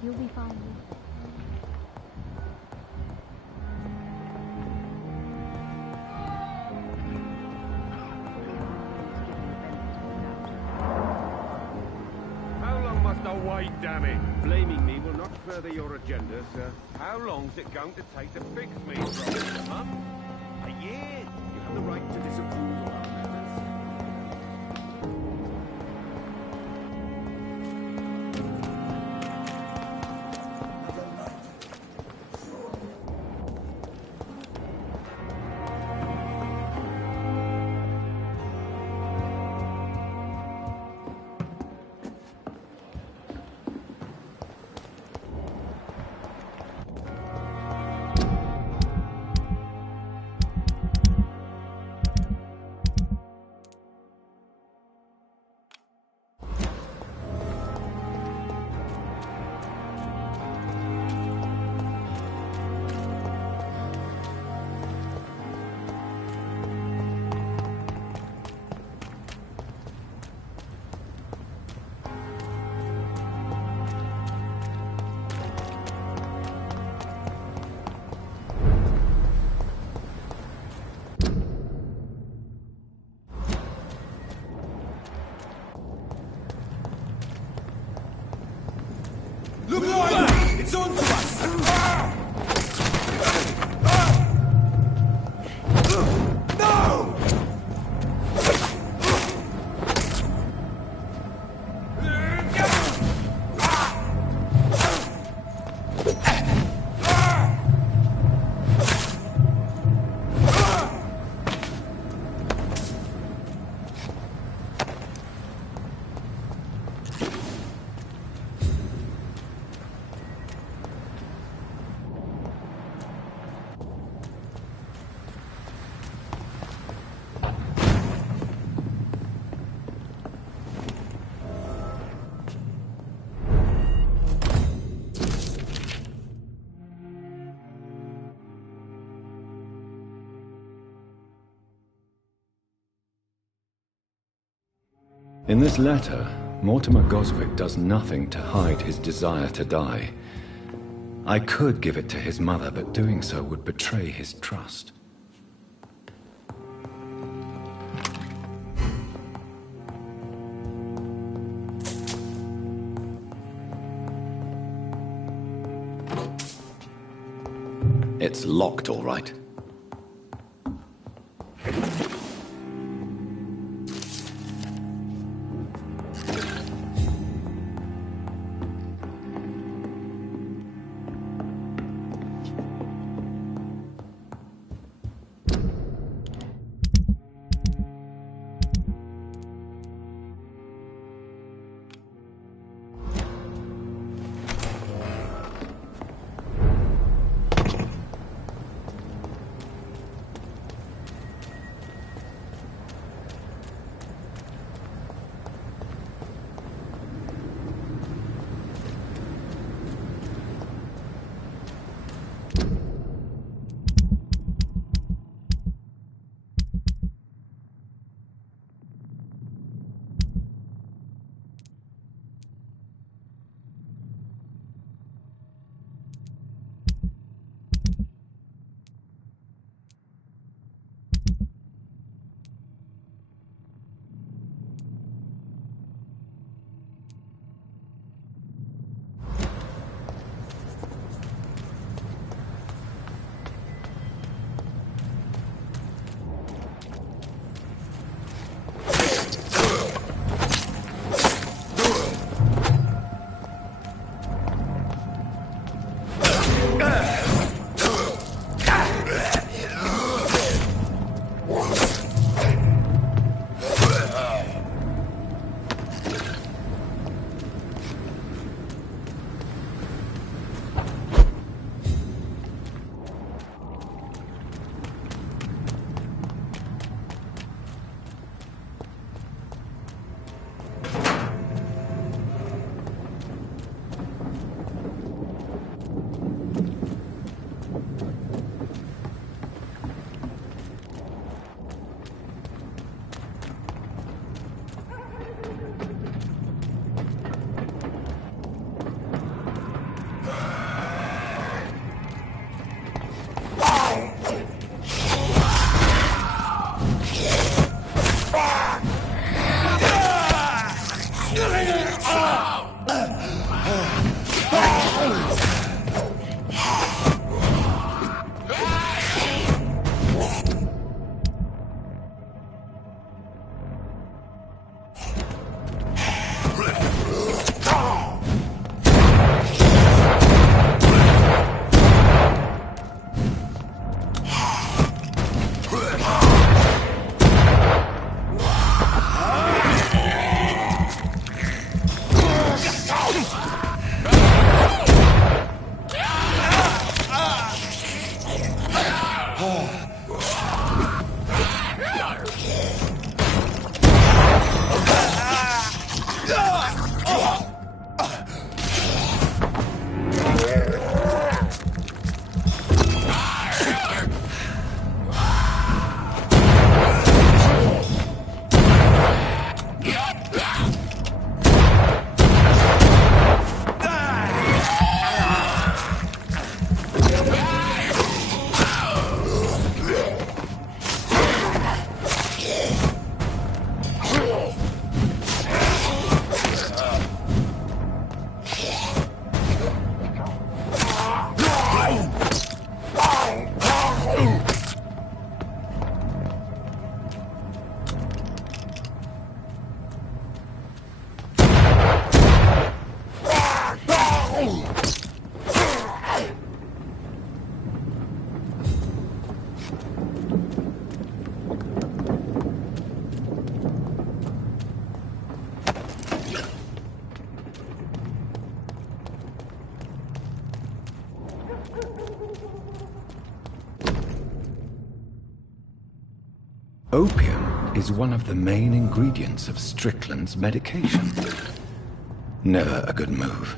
You'll be fine. How long must I wait, damn it? Blaming me will not further your agenda, sir. How long's it going to take to fix me, Professor, huh? A year? You have the right to disapprove of our matters. Look alive! It's on to us! No! In this letter, Mortimer Goswick does nothing to hide his desire to die. I could give it to his mother, but doing so would betray his trust. It's locked, all right. Opium is one of the main ingredients of Strickland's medication. Never a good move.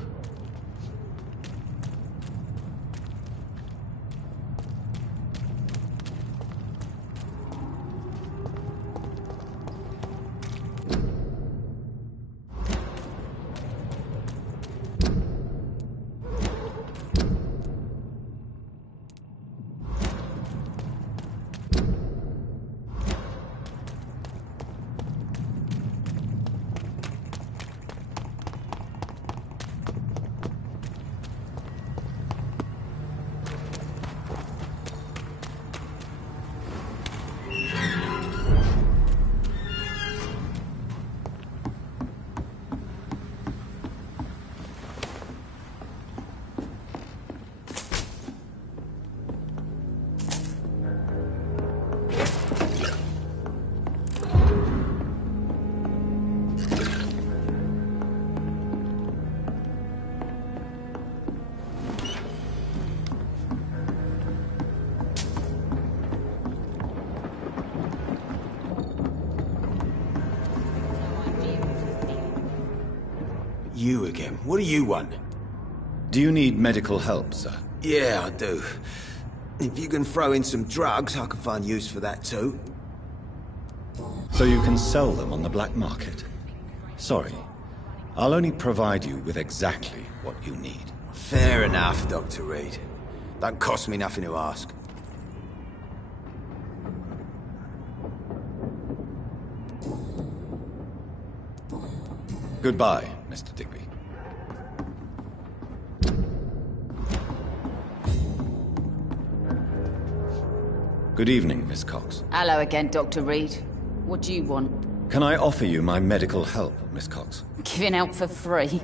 You again. What do you want? Do you need medical help, sir? Yeah, I do. If you can throw in some drugs, I can find use for that too. So you can sell them on the black market? Sorry, I'll only provide you with exactly what you need. Fair enough, Dr. Reed. Don't cost me nothing to ask. Goodbye, Mr. Digby. Good evening, Miss Cox. Hello again, Dr. Reed. What do you want? Can I offer you my medical help, Miss Cox? Giving out for free?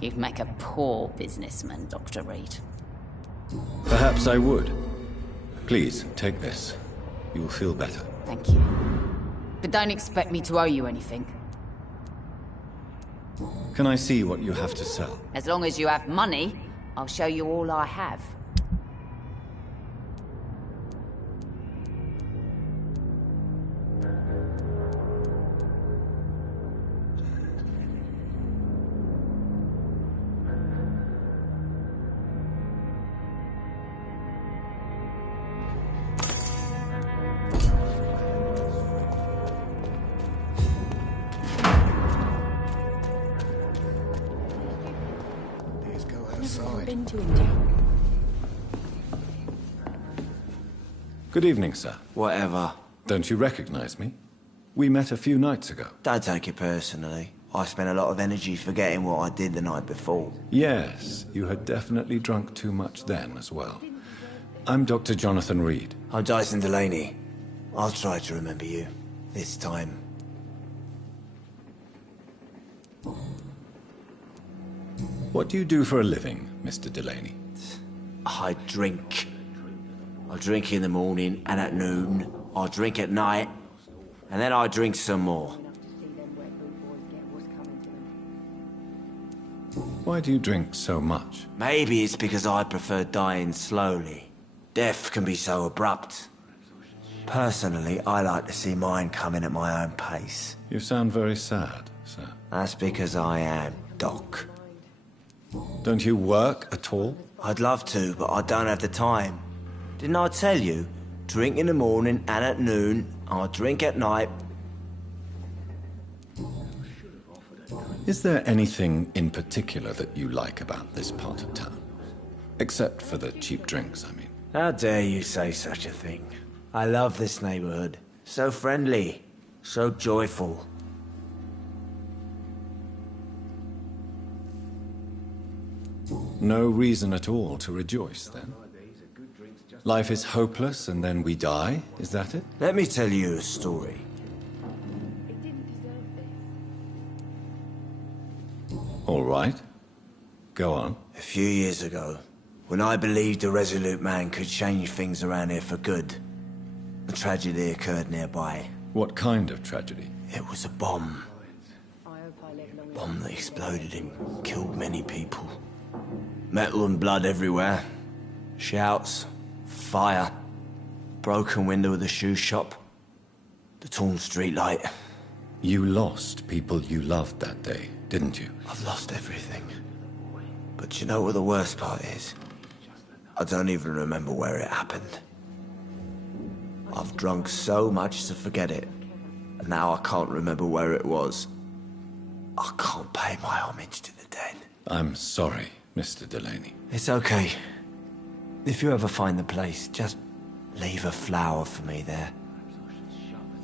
You'd make a poor businessman, Dr. Reed. Perhaps I would. Please, take this. You will feel better. Thank you. But don't expect me to owe you anything. Can I see what you have to sell? As long as you have money, I'll show you all I have. Good evening, sir. Whatever. Don't you recognize me? We met a few nights ago. Don't take it personally. I spent a lot of energy forgetting what I did the night before. Yes, you had definitely drunk too much then as well. I'm Dr. Jonathan Reed. I'm Dyson Delaney. I'll try to remember you. This time. What do you do for a living, Mr. Delaney? I drink. I drink in the morning and at noon. I drink at night. And then I drink some more. Why do you drink so much? Maybe it's because I prefer dying slowly. Death can be so abrupt. Personally, I like to see mine coming at my own pace. You sound very sad, sir. That's because I am, Doc. Don't you work at all? I'd love to, but I don't have the time. Didn't I tell you? Drink in the morning and at noon. I drink at night. Is there anything in particular that you like about this part of town? Except for the cheap drinks, I mean. How dare you say such a thing? I love this neighborhood. So friendly. So joyful. No reason at all to rejoice, then? Life is hopeless and then we die, is that it? Let me tell you a story. All right. Go on. A few years ago, when I believed a resolute man could change things around here for good, a tragedy occurred nearby. What kind of tragedy? It was a bomb. A bomb that exploded and killed many people. Metal and blood everywhere. Shouts, fire, broken window of the shoe shop. The torn streetlight. You lost people you loved that day, didn't you? I've lost everything. But you know what the worst part is? I don't even remember where it happened. I've drunk so much to forget it. And now I can't remember where it was. I can't pay my homage to the dead. I'm sorry, Mr. Delaney. It's okay. If you ever find the place, just leave a flower for me there.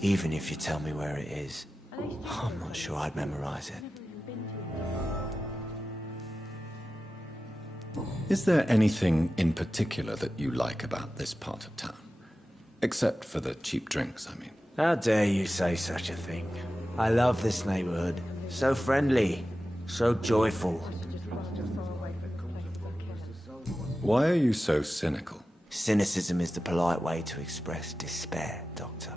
Even if you tell me where it is. I'm not sure I'd memorize it. Is there anything in particular that you like about this part of town? Except for the cheap drinks, I mean. How dare you say such a thing? I love this neighborhood. So friendly, so joyful. Why are you so cynical? Cynicism is the polite way to express despair, Doctor.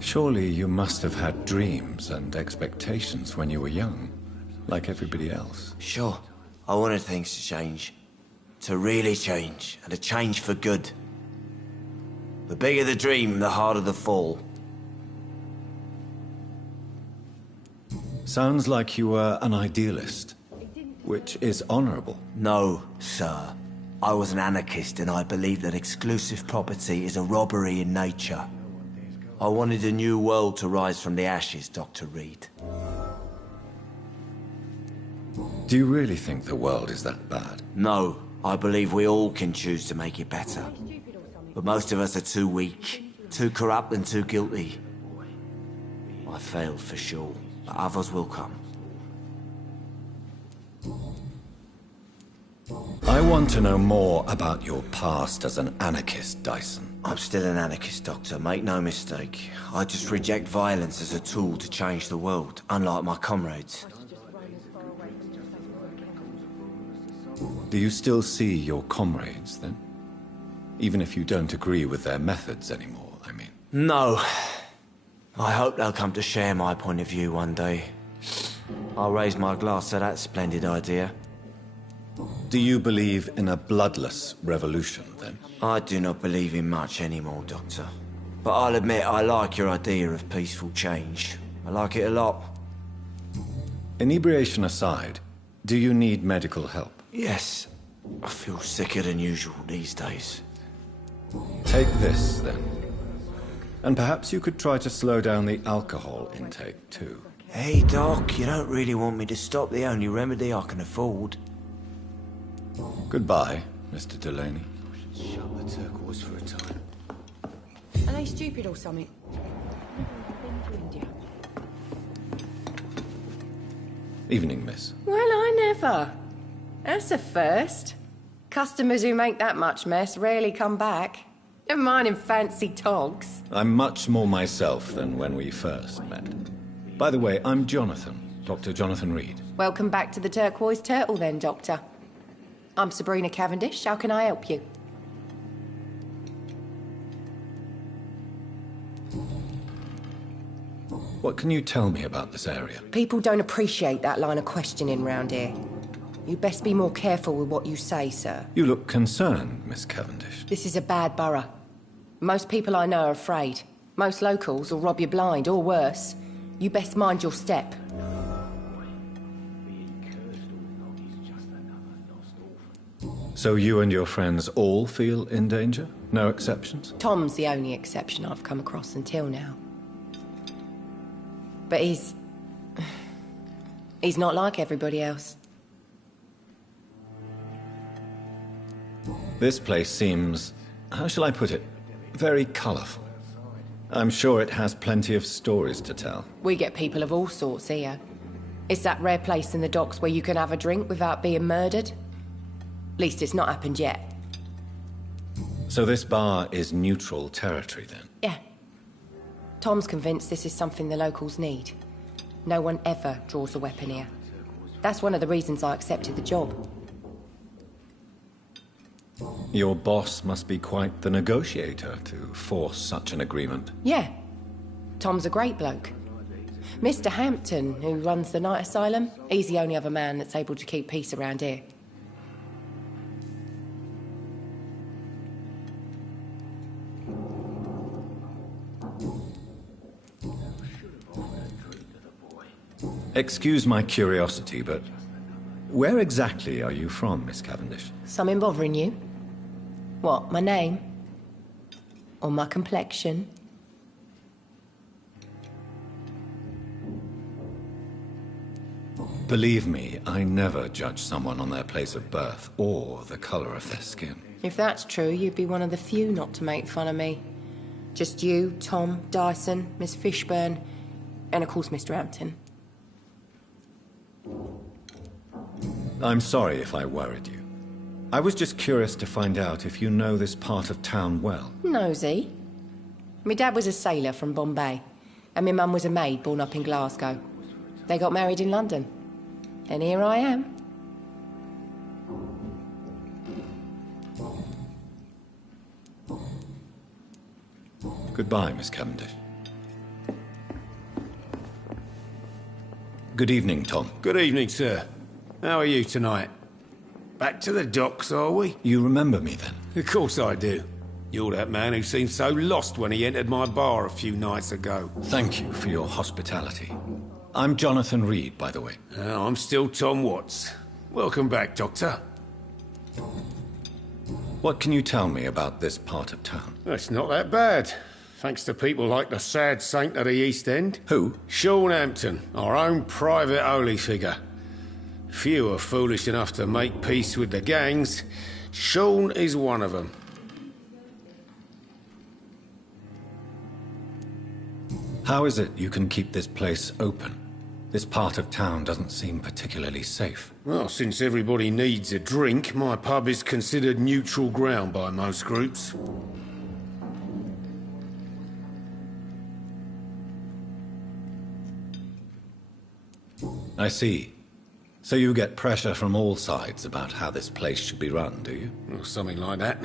Surely you must have had dreams and expectations when you were young, like everybody else. Sure, I wanted things to change. To really change, and to change for good. The bigger the dream, the harder the fall. Sounds like you were an idealist, which is honorable. No, sir. I was an anarchist and I believed that exclusive property is a robbery in nature. I wanted a new world to rise from the ashes, Dr. Reed. Do you really think the world is that bad? No, I believe we all can choose to make it better. But most of us are too weak, too corrupt and too guilty. I failed for sure, but others will come. I want to know more about your past as an anarchist, Dyson. I'm still an anarchist, Doctor, make no mistake. I just reject violence as a tool to change the world, unlike my comrades. Do you still see your comrades, then? Even if you don't agree with their methods anymore, I mean. No. I hope they'll come to share my point of view one day. I'll raise my glass to that splendid idea. Do you believe in a bloodless revolution, then? I do not believe in much anymore, Doctor. But I'll admit I like your idea of peaceful change. I like it a lot. Inebriation aside, do you need medical help? Yes. I feel sicker than usual these days. Take this, then. And perhaps you could try to slow down the alcohol intake, too. Hey, Doc, you don't really want me to stop the only remedy I can afford. Goodbye, Mr. Delaney. Shut the turquoise for a time. Are they stupid or something? Evening, miss. Well, I never. That's a first. Customers who make that much mess rarely come back. Never mind in fancy togs. I'm much more myself than when we first met. By the way, I'm Jonathan, Dr. Jonathan Reed. Welcome back to the Turquoise Turtle then, Doctor. I'm Sabrina Cavendish. How can I help you? What can you tell me about this area? People don't appreciate that line of questioning round here. You best be more careful with what you say, sir. You look concerned, Miss Cavendish. This is a bad borough. Most people I know are afraid. Most locals will rob you blind, or worse. You best mind your step. So you and your friends all feel in danger? No exceptions? Tom's the only exception I've come across until now. But he's not like everybody else. This place seems, how shall I put it, very colourful. I'm sure it has plenty of stories to tell. We get people of all sorts here. It's that rare place in the docks where you can have a drink without being murdered. At least it's not happened yet. So this bar is neutral territory, then? Yeah. Tom's convinced this is something the locals need. No one ever draws a weapon here. That's one of the reasons I accepted the job. Your boss must be quite the negotiator to force such an agreement. Yeah. Tom's a great bloke. Mr. Hampton, who runs the night asylum, he's the only other man that's able to keep peace around here. Excuse my curiosity, but where exactly are you from, Miss Cavendish? Something bothering you? What, my name? Or my complexion? Believe me, I never judge someone on their place of birth or the color of their skin. If that's true, you'd be one of the few not to make fun of me. Just you, Tom, Dyson, Miss Fishburne, and of course Mr. Hampton. I'm sorry if I worried you. I was just curious to find out if you know this part of town well. Nosy. My dad was a sailor from Bombay, and my mum was a maid born up in Glasgow. They got married in London. And here I am. Goodbye, Miss Cavendish. Good evening, Tom. Good evening, sir. How are you tonight? Back to the docks, are we? You remember me then? Of course I do. You're that man who seemed so lost when he entered my bar a few nights ago. Thank you for your hospitality. I'm Jonathan Reed, by the way. I'm still Tom Watts. Welcome back, Doctor. What can you tell me about this part of town? It's not that bad. Thanks to people like the sad saint of the East End. Who? Sean Hampton, our own private holy figure. Few are foolish enough to make peace with the gangs. Sean is one of them. How is it you can keep this place open? This part of town doesn't seem particularly safe. Well, since everybody needs a drink, my pub is considered neutral ground by most groups. I see. So you get pressure from all sides about how this place should be run, do you? Or something like that.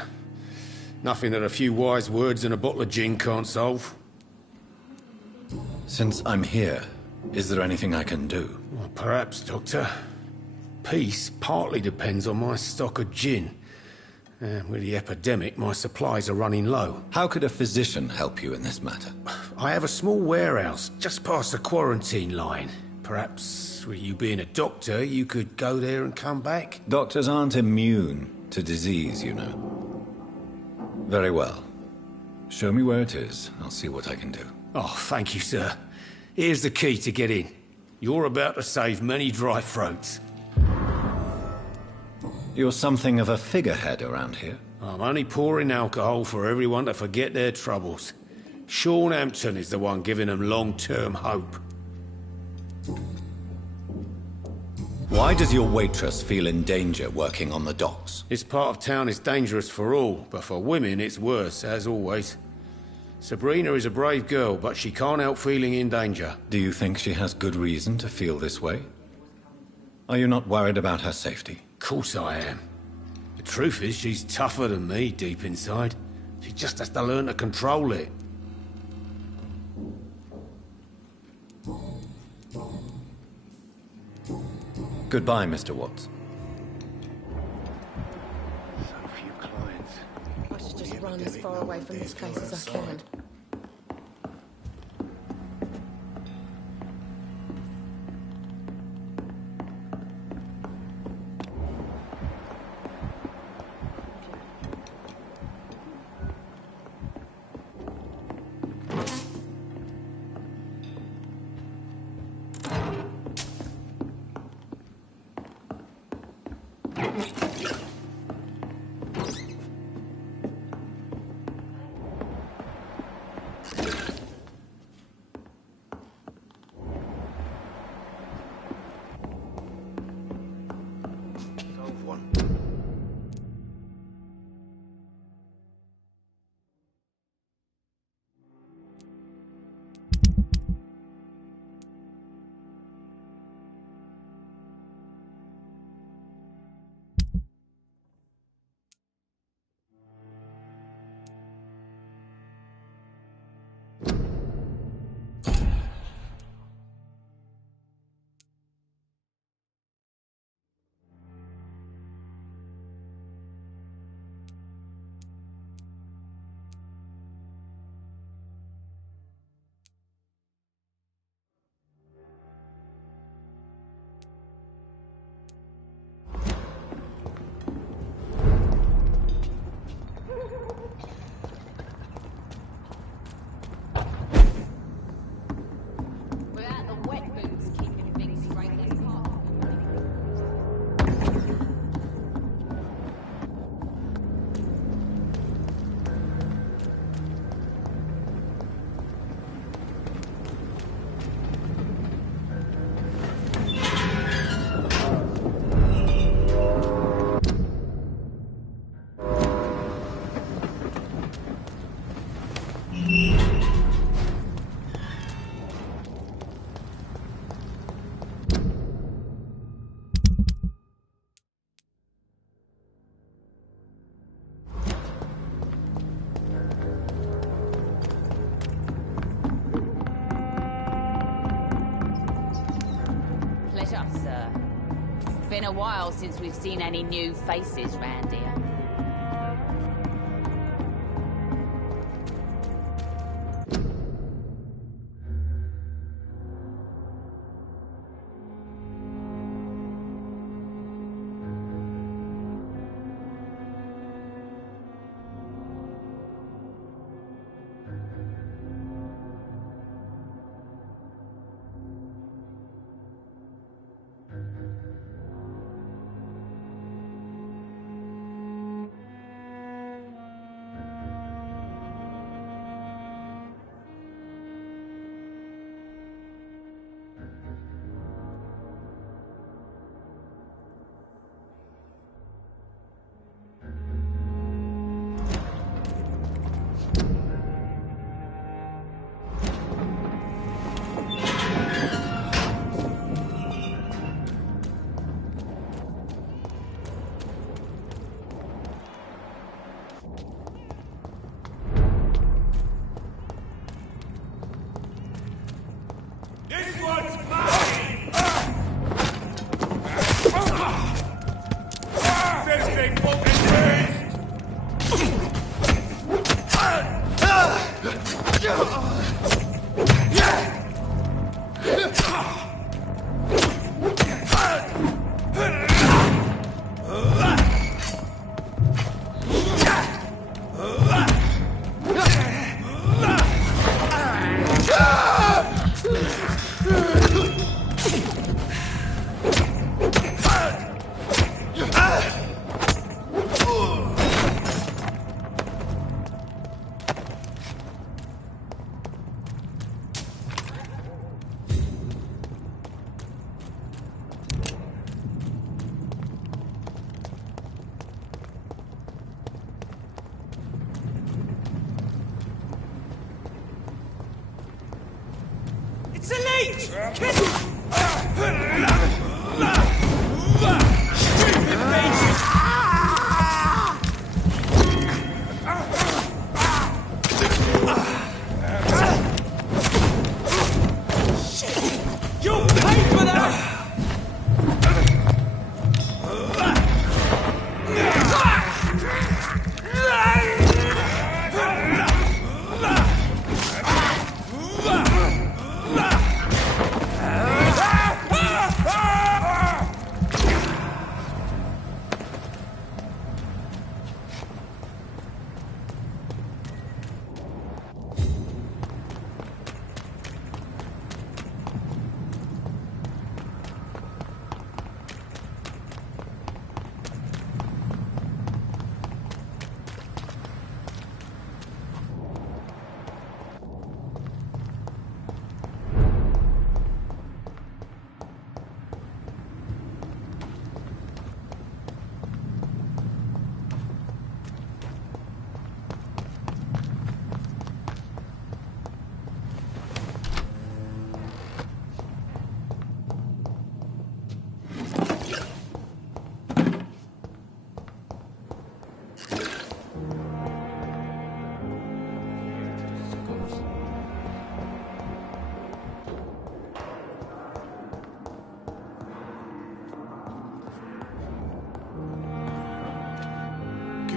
Nothing that a few wise words and a bottle of gin can't solve. Since I'm here, is there anything I can do? Well, perhaps, Doctor. Peace partly depends on my stock of gin. With the epidemic, my supplies are running low. How could a physician help you in this matter? I have a small warehouse just past the quarantine line. Perhaps, with you being a doctor, you could go there and come back? Doctors aren't immune to disease, you know. Very well. Show me where it is. I'll see what I can do. Oh, thank you, sir. Here's the key to get in. You're about to save many dry throats. You're something of a figurehead around here. I'm only pouring alcohol for everyone to forget their troubles. Sean Hampton is the one giving them long-term hope. Why does your waitress feel in danger working on the docks? This part of town is dangerous for all, but for women it's worse, as always. Sabrina is a brave girl, but she can't help feeling in danger. Do you think she has good reason to feel this way? Are you not worried about her safety? Of course I am. The truth is, she's tougher than me deep inside. She just has to learn to control it. Goodbye, Mr. Watts. So few clients. I should just run as far away from this place as I can. been a while since we've seen any new faces round here.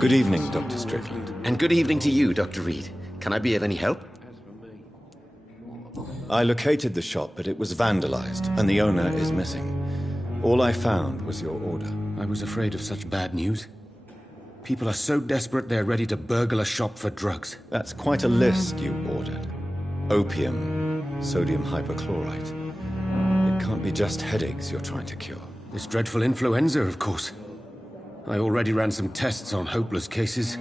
Good evening, Dr. Strickland. And good evening to you, Dr. Reed. Can I be of any help? I located the shop, but it was vandalized, and the owner is missing. All I found was your order. I was afraid of such bad news. People are so desperate they're ready to burgle a shop for drugs. That's quite a list you ordered. Opium, sodium hypochlorite. It can't be just headaches you're trying to cure. This dreadful influenza, of course. I already ran some tests on hopeless cases.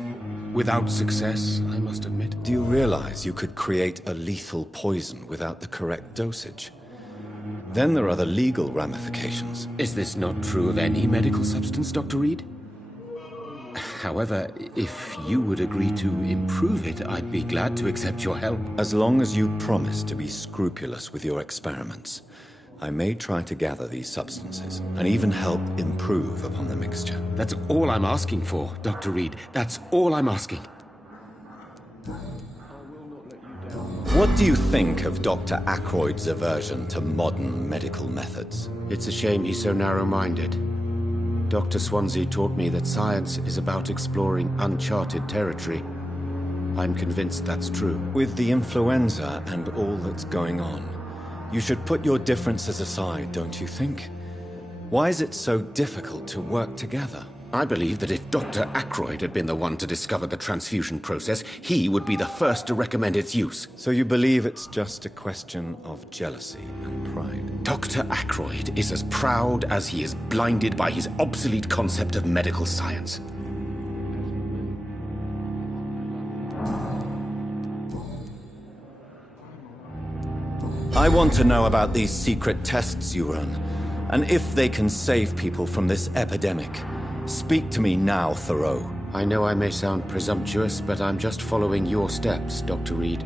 Without success, I must admit. Do you realize you could create a lethal poison without the correct dosage? Then there are the legal ramifications. Is this not true of any medical substance, Dr. Reed? However, if you would agree to improve it, I'd be glad to accept your help. As long as you promise to be scrupulous with your experiments, I may try to gather these substances, and even help improve upon the mixture. That's all I'm asking for, Dr. Reed. That's all I'm asking. What do you think of Dr. Ackroyd's aversion to modern medical methods? It's a shame he's so narrow-minded. Dr. Swansea taught me that science is about exploring uncharted territory. I'm convinced that's true. With the influenza and all that's going on, you should put your differences aside, don't you think? Why is it so difficult to work together? I believe that if Dr. Ackroyd had been the one to discover the transfusion process, he would be the first to recommend its use. So you believe it's just a question of jealousy and pride? Dr. Ackroyd is as proud as he is blinded by his obsolete concept of medical science. I want to know about these secret tests you run, and if they can save people from this epidemic. Speak to me now, Thoreau. I know I may sound presumptuous, but I'm just following your steps, Dr. Reed.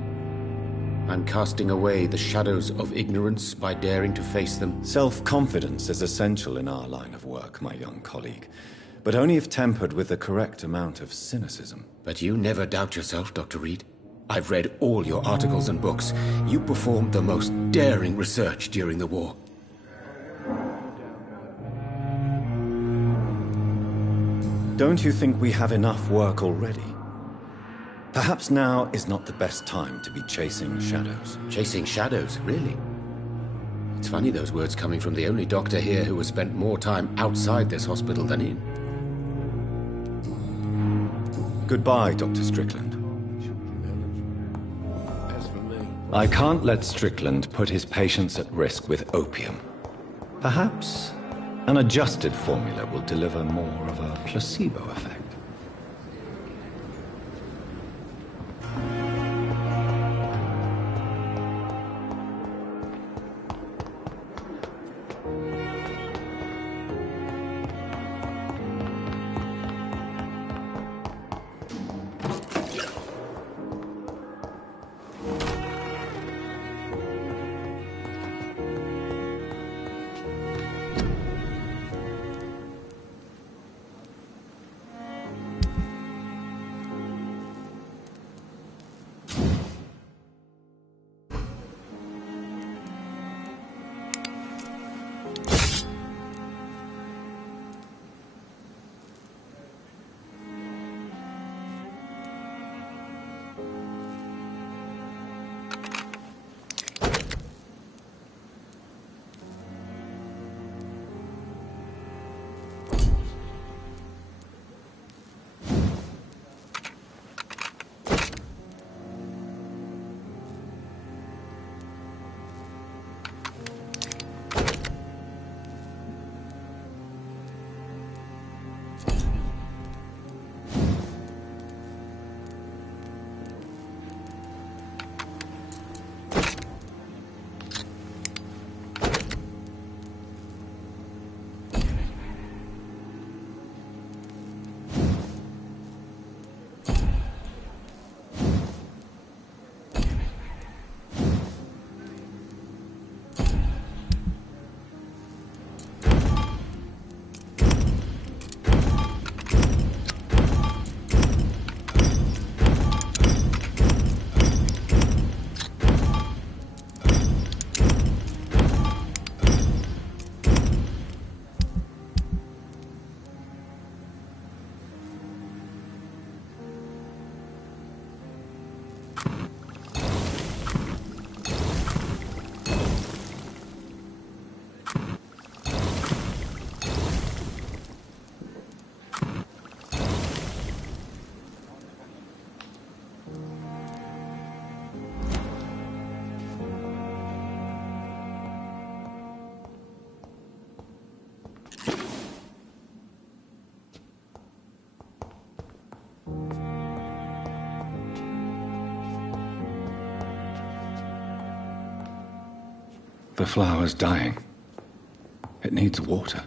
I'm casting away the shadows of ignorance by daring to face them. Self-confidence is essential in our line of work, my young colleague, but only if tempered with the correct amount of cynicism. But you never doubt yourself, Dr. Reed. I've read all your articles and books. You performed the most daring research during the war. Don't you think we have enough work already? Perhaps now is not the best time to be chasing shadows. Chasing shadows, really? It's funny those words coming from the only doctor here who has spent more time outside this hospital than in. Goodbye, Dr. Strickland. I can't let Strickland put his patients at risk with opium. Perhaps an adjusted formula will deliver more of a placebo effect. The flower's dying. It needs water.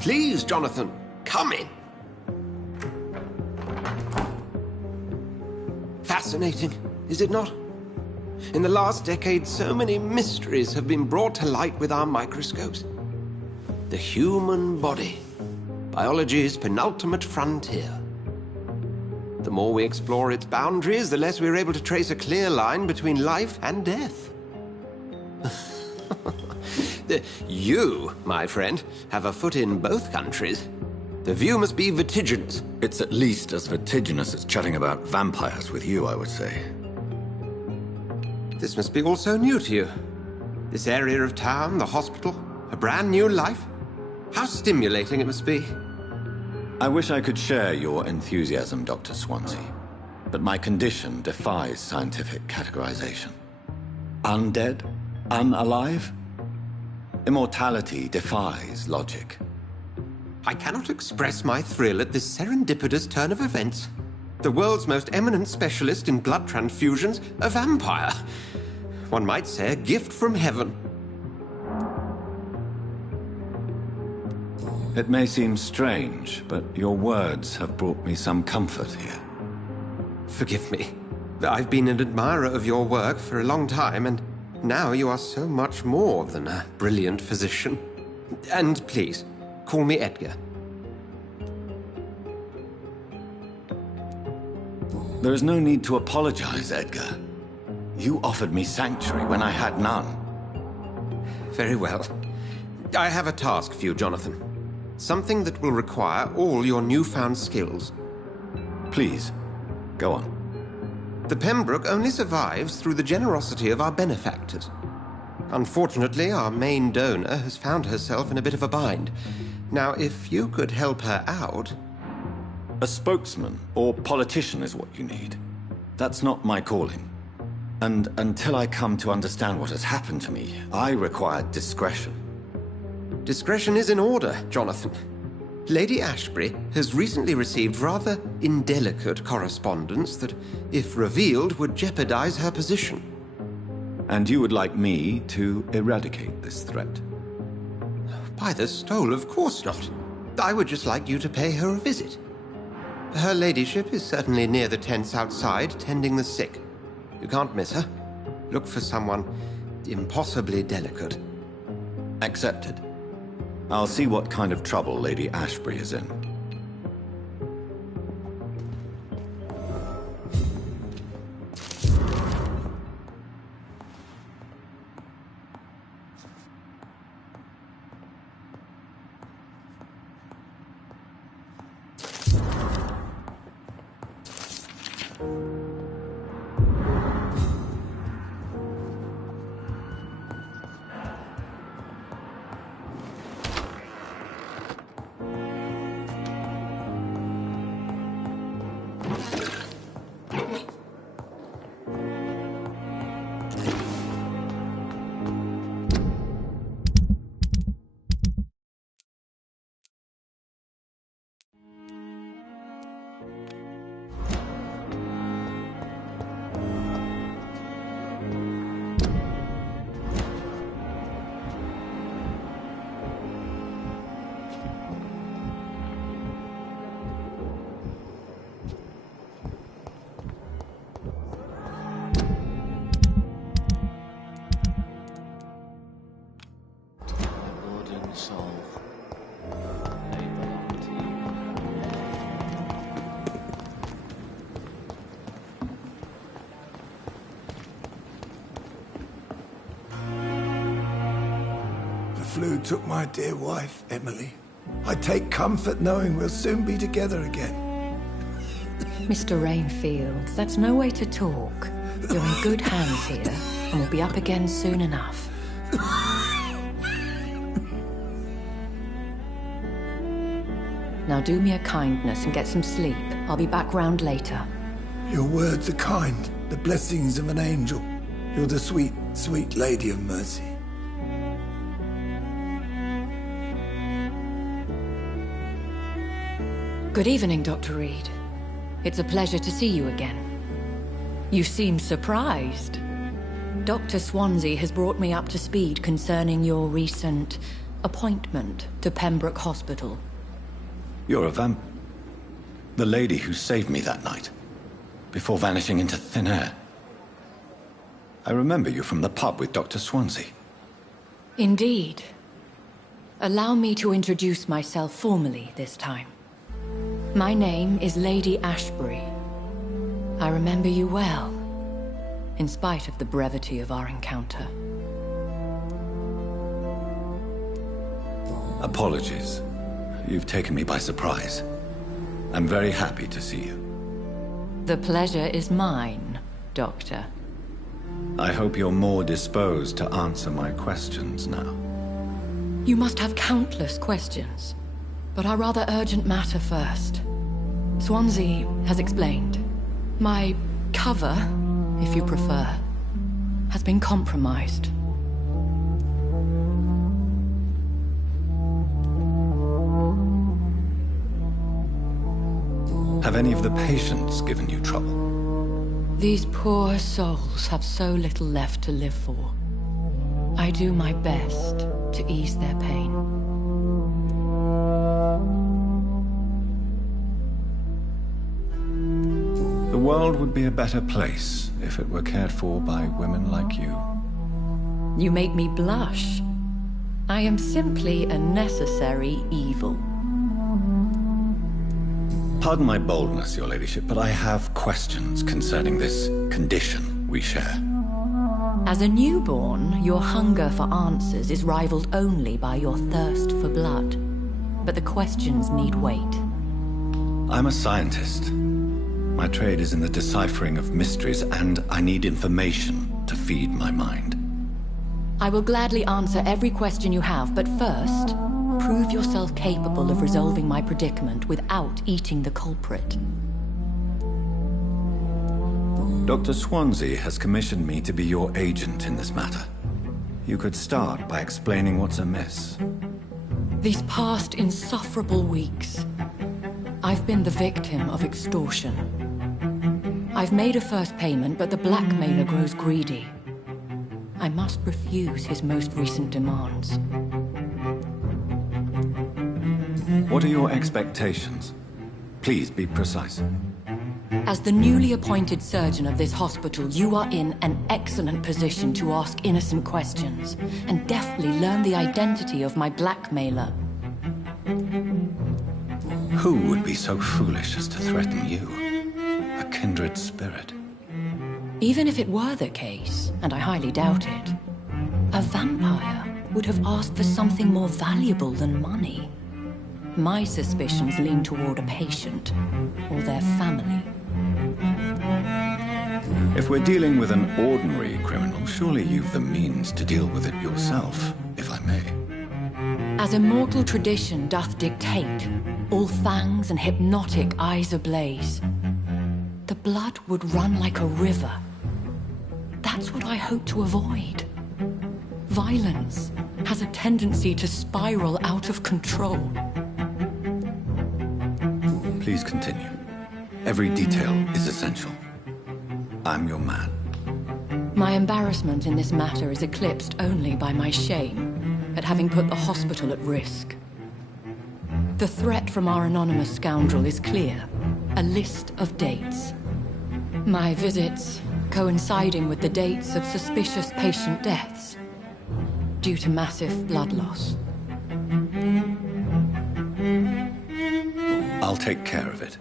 Please, Jonathan, come in. Fascinating, is it not? In the last decade, so many mysteries have been brought to light with our microscopes. The human body, biology's penultimate frontier. The more we explore its boundaries, the less we're able to trace a clear line between life and death. You, my friend, have a foot in both countries. The view must be vertiginous. It's at least as vertiginous as chatting about vampires with you, I would say. This must be all so new to you. This area of town, the hospital, a brand new life. How stimulating it must be. I wish I could share your enthusiasm, Dr. Swansea, but my condition defies scientific categorization. Undead? Unalive? Immortality defies logic. I cannot express my thrill at this serendipitous turn of events. The world's most eminent specialist in blood transfusions, a vampire. One might say a gift from heaven. It may seem strange, but your words have brought me some comfort here. Forgive me. I've been an admirer of your work for a long time, and now you are so much more than a brilliant physician. And please, call me Edgar. There is no need to apologize, Edgar. You offered me sanctuary when I had none. Very well. I have a task for you, Jonathan. Something that will require all your newfound skills. Please, go on. The Pembroke only survives through the generosity of our benefactors. Unfortunately, our main donor has found herself in a bit of a bind. Now, if you could help her out... A spokesman or politician is what you need. That's not my calling. And until I come to understand what has happened to me, I require discretion. Discretion is in order, Jonathan. Lady Ashbury has recently received rather indelicate correspondence that, if revealed, would jeopardize her position. And you would like me to eradicate this threat? By the stole, of course not. I would just like you to pay her a visit. Her ladyship is certainly near the tents outside, tending the sick. You can't miss her. Look for someone impossibly delicate. Accepted. I'll see what kind of trouble Lady Ashbury is in. The flu took my dear wife, Emily. I take comfort knowing we'll soon be together again. Mr. Rainfield, that's no way to talk. You're in good hands here, and we'll be up again soon enough. Now do me a kindness and get some sleep. I'll be back round later. Your words are kind, the blessings of an angel. You're the sweet, sweet Lady of Mercy. Good evening, Dr. Reed. It's a pleasure to see you again. You seem surprised. Dr. Swansea has brought me up to speed concerning your recent appointment to Pembroke Hospital. You're a the lady who saved me that night, before vanishing into thin air. I remember you from the pub with Dr. Swansea. Indeed. Allow me to introduce myself formally this time. My name is Lady Ashbury. I remember you well, in spite of the brevity of our encounter. Apologies. You've taken me by surprise. I'm very happy to see you. The pleasure is mine, Doctor. I hope you're more disposed to answer my questions now. You must have countless questions, but our rather urgent matter first. Swansea has explained. My cover, if you prefer, has been compromised. Have any of the patients given you trouble? These poor souls have so little left to live for. I do my best to ease their pain. The world would be a better place if it were cared for by women like you. You make me blush. I am simply a necessary evil. Pardon my boldness, Your Ladyship, but I have questions concerning this condition we share. As a newborn, your hunger for answers is rivaled only by your thirst for blood. But the questions need wait. I'm a scientist. My trade is in the deciphering of mysteries, and I need information to feed my mind. I will gladly answer every question you have, but first, prove yourself capable of resolving my predicament without eating the culprit. Dr. Swansea has commissioned me to be your agent in this matter. You could start by explaining what's amiss. These past insufferable weeks, I've been the victim of extortion. I've made a first payment, but the blackmailer grows greedy. I must refuse his most recent demands. What are your expectations? Please be precise. As the newly appointed surgeon of this hospital, you are in an excellent position to ask innocent questions and deftly learn the identity of my blackmailer. Who would be so foolish as to threaten you? A kindred spirit. Even if it were the case, and I highly doubt it, a vampire would have asked for something more valuable than money. My suspicions lean toward a patient or their family. If we're dealing with an ordinary criminal, surely you've the means to deal with it yourself, if I may. As immortal tradition doth dictate, all fangs and hypnotic eyes ablaze, the blood would run like a river. That's what I hope to avoid. Violence has a tendency to spiral out of control. Please continue. Every detail is essential. I'm your man. My embarrassment in this matter is eclipsed only by my shame at having put the hospital at risk. The threat from our anonymous scoundrel is clear. A list of dates. My visits coinciding with the dates of suspicious patient deaths due to massive blood loss. I'll take care of it.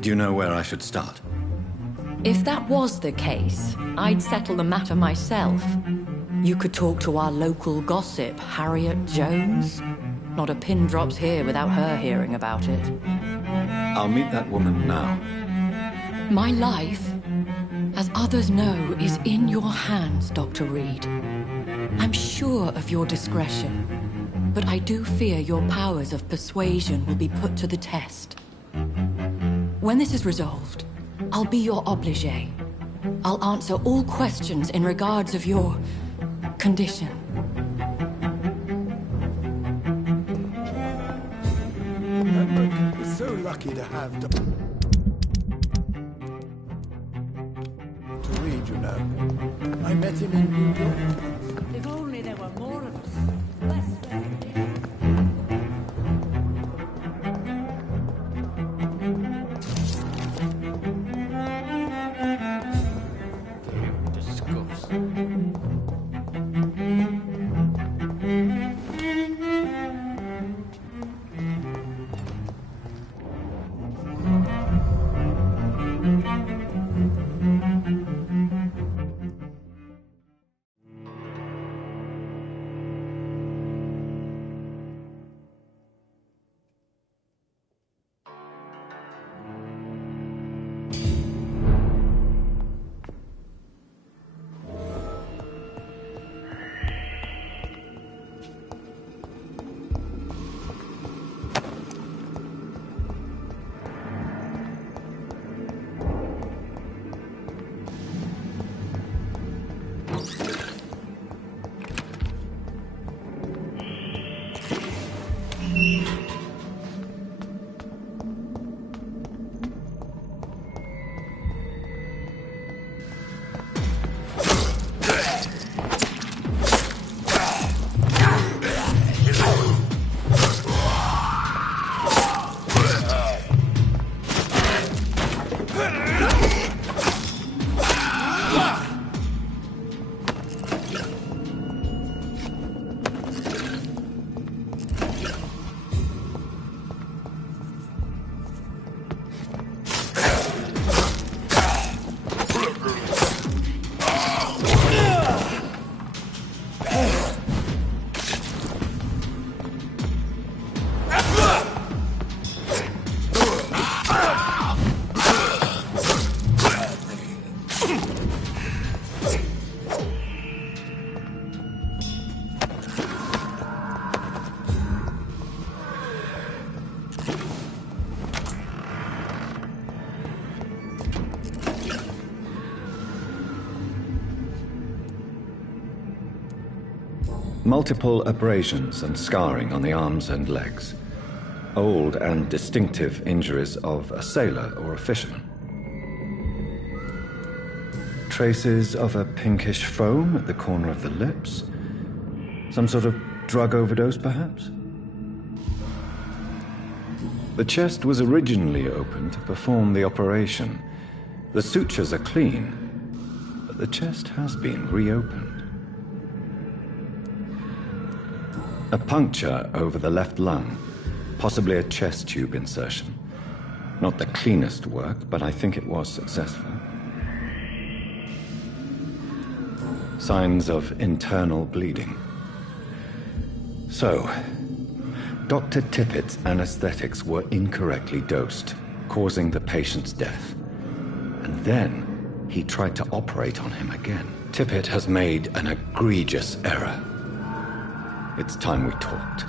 Do you know where I should start? If that was the case, I'd settle the matter myself. You could talk to our local gossip, Harriet Jones. Not a pin drops here without her hearing about it. I'll meet that woman now. My life, as others know, is in your hands, Dr. Reed. I'm sure of your discretion, but I do fear your powers of persuasion will be put to the test. When this is resolved, I'll be your obligé. I'll answer all questions in regards of your condition. We're so lucky to have to read, you know. I met him in New York. If only there were more of us. Less Multiple abrasions and scarring on the arms and legs. Old and distinctive injuries of a sailor or a fisherman. Traces of a pinkish foam at the corner of the lips. Some sort of drug overdose, perhaps? The chest was originally open to perform the operation. The sutures are clean, but the chest has been reopened. A puncture over the left lung, possibly a chest tube insertion. Not the cleanest work, but I think it was successful. Signs of internal bleeding. So, Dr. Tippett's anesthetics were incorrectly dosed, causing the patient's death. And then he tried to operate on him again. Tippett has made an egregious error. It's time we talked.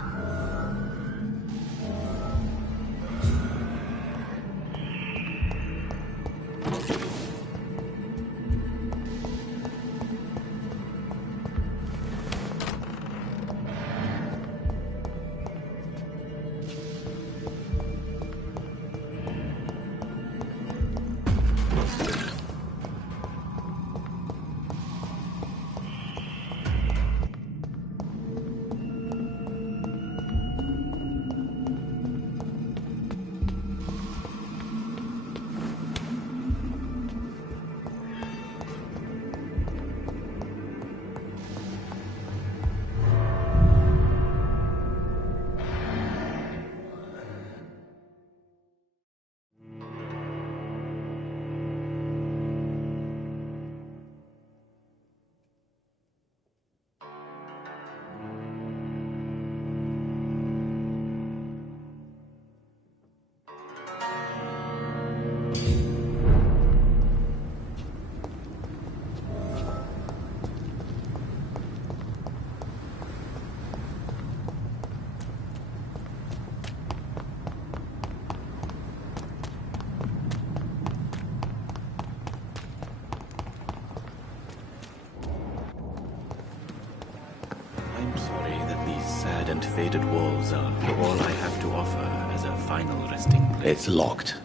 I'm sorry that these sad and faded walls are all I have to offer as a final resting place. It's locked.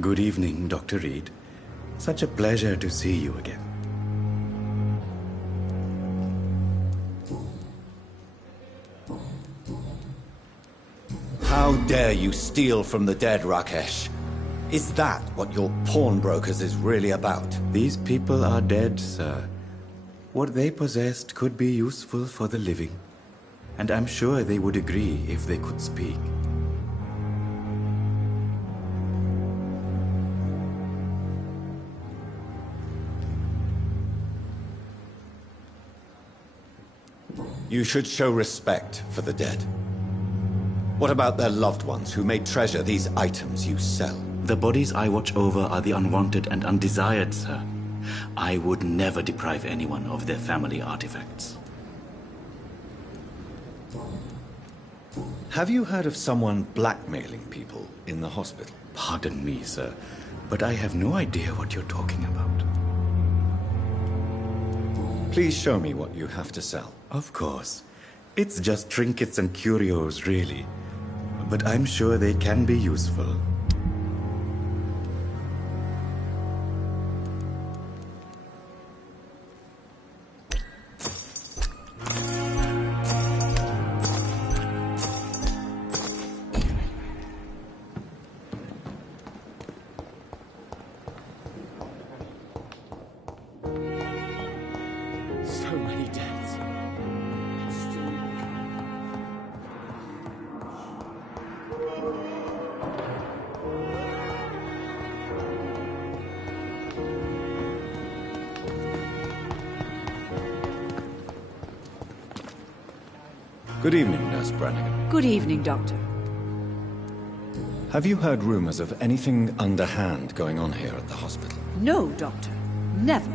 Good evening, Dr. Reed. Such a pleasure to see you again. How dare you steal from the dead, Rakesh? Is that what your pawnbrokers is really about? These people are dead, sir. What they possessed could be useful for the living, and I'm sure they would agree if they could speak. You should show respect for the dead. What about their loved ones who may treasure these items you sell? The bodies I watch over are the unwanted and undesired, sir. I would never deprive anyone of their family artifacts. Have you heard of someone blackmailing people in the hospital? Pardon me, sir, but I have no idea what you're talking about. Please show me what you have to sell. Of course. It's just trinkets and curios, really. But I'm sure they can be useful. So many deaths. Good evening, Nurse Brannigan. Good evening, Doctor. Have you heard rumors of anything underhand going on here at the hospital? No, Doctor. Never.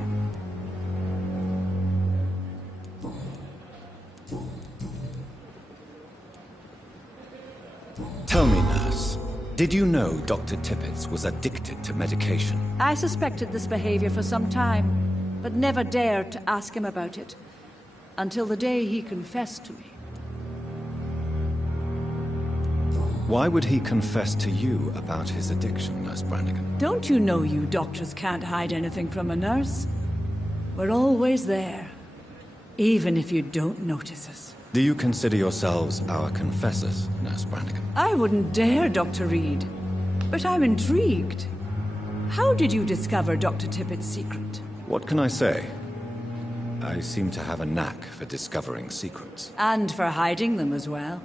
Tell me, nurse, did you know Dr. Tippett was addicted to medication? I suspected this behavior for some time, but never dared to ask him about it. Until the day he confessed to me. Why would he confess to you about his addiction, Nurse Brannigan? Don't you know you doctors can't hide anything from a nurse? We're always there, even if you don't notice us. Do you consider yourselves our confessors, Nurse Brannigan? I wouldn't dare, Dr. Reed. But I'm intrigued. How did you discover Dr. Tippett's secret? What can I say? I seem to have a knack for discovering secrets. And for hiding them as well.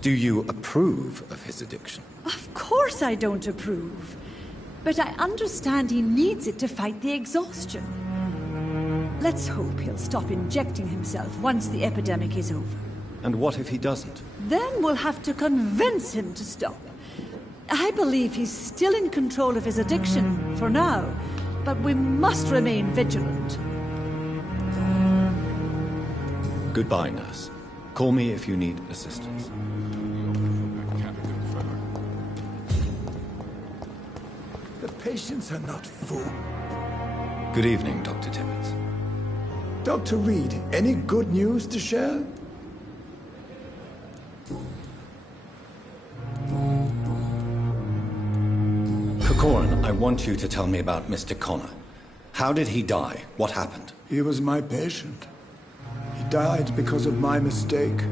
Do you approve of his addiction? Of course I don't approve. But I understand he needs it to fight the exhaustion. Let's hope he'll stop injecting himself once the epidemic is over. And what if he doesn't? Then we'll have to convince him to stop. I believe he's still in control of his addiction, for now. But we must remain vigilant. Goodbye, nurse. Call me if you need assistance. The patients are not full. Good evening, Dr. Tippett. Dr. Reed, any good news to share? Corcoran, I want you to tell me about Mr. Connor. How did he die? What happened? He was my patient. He died because of my mistake.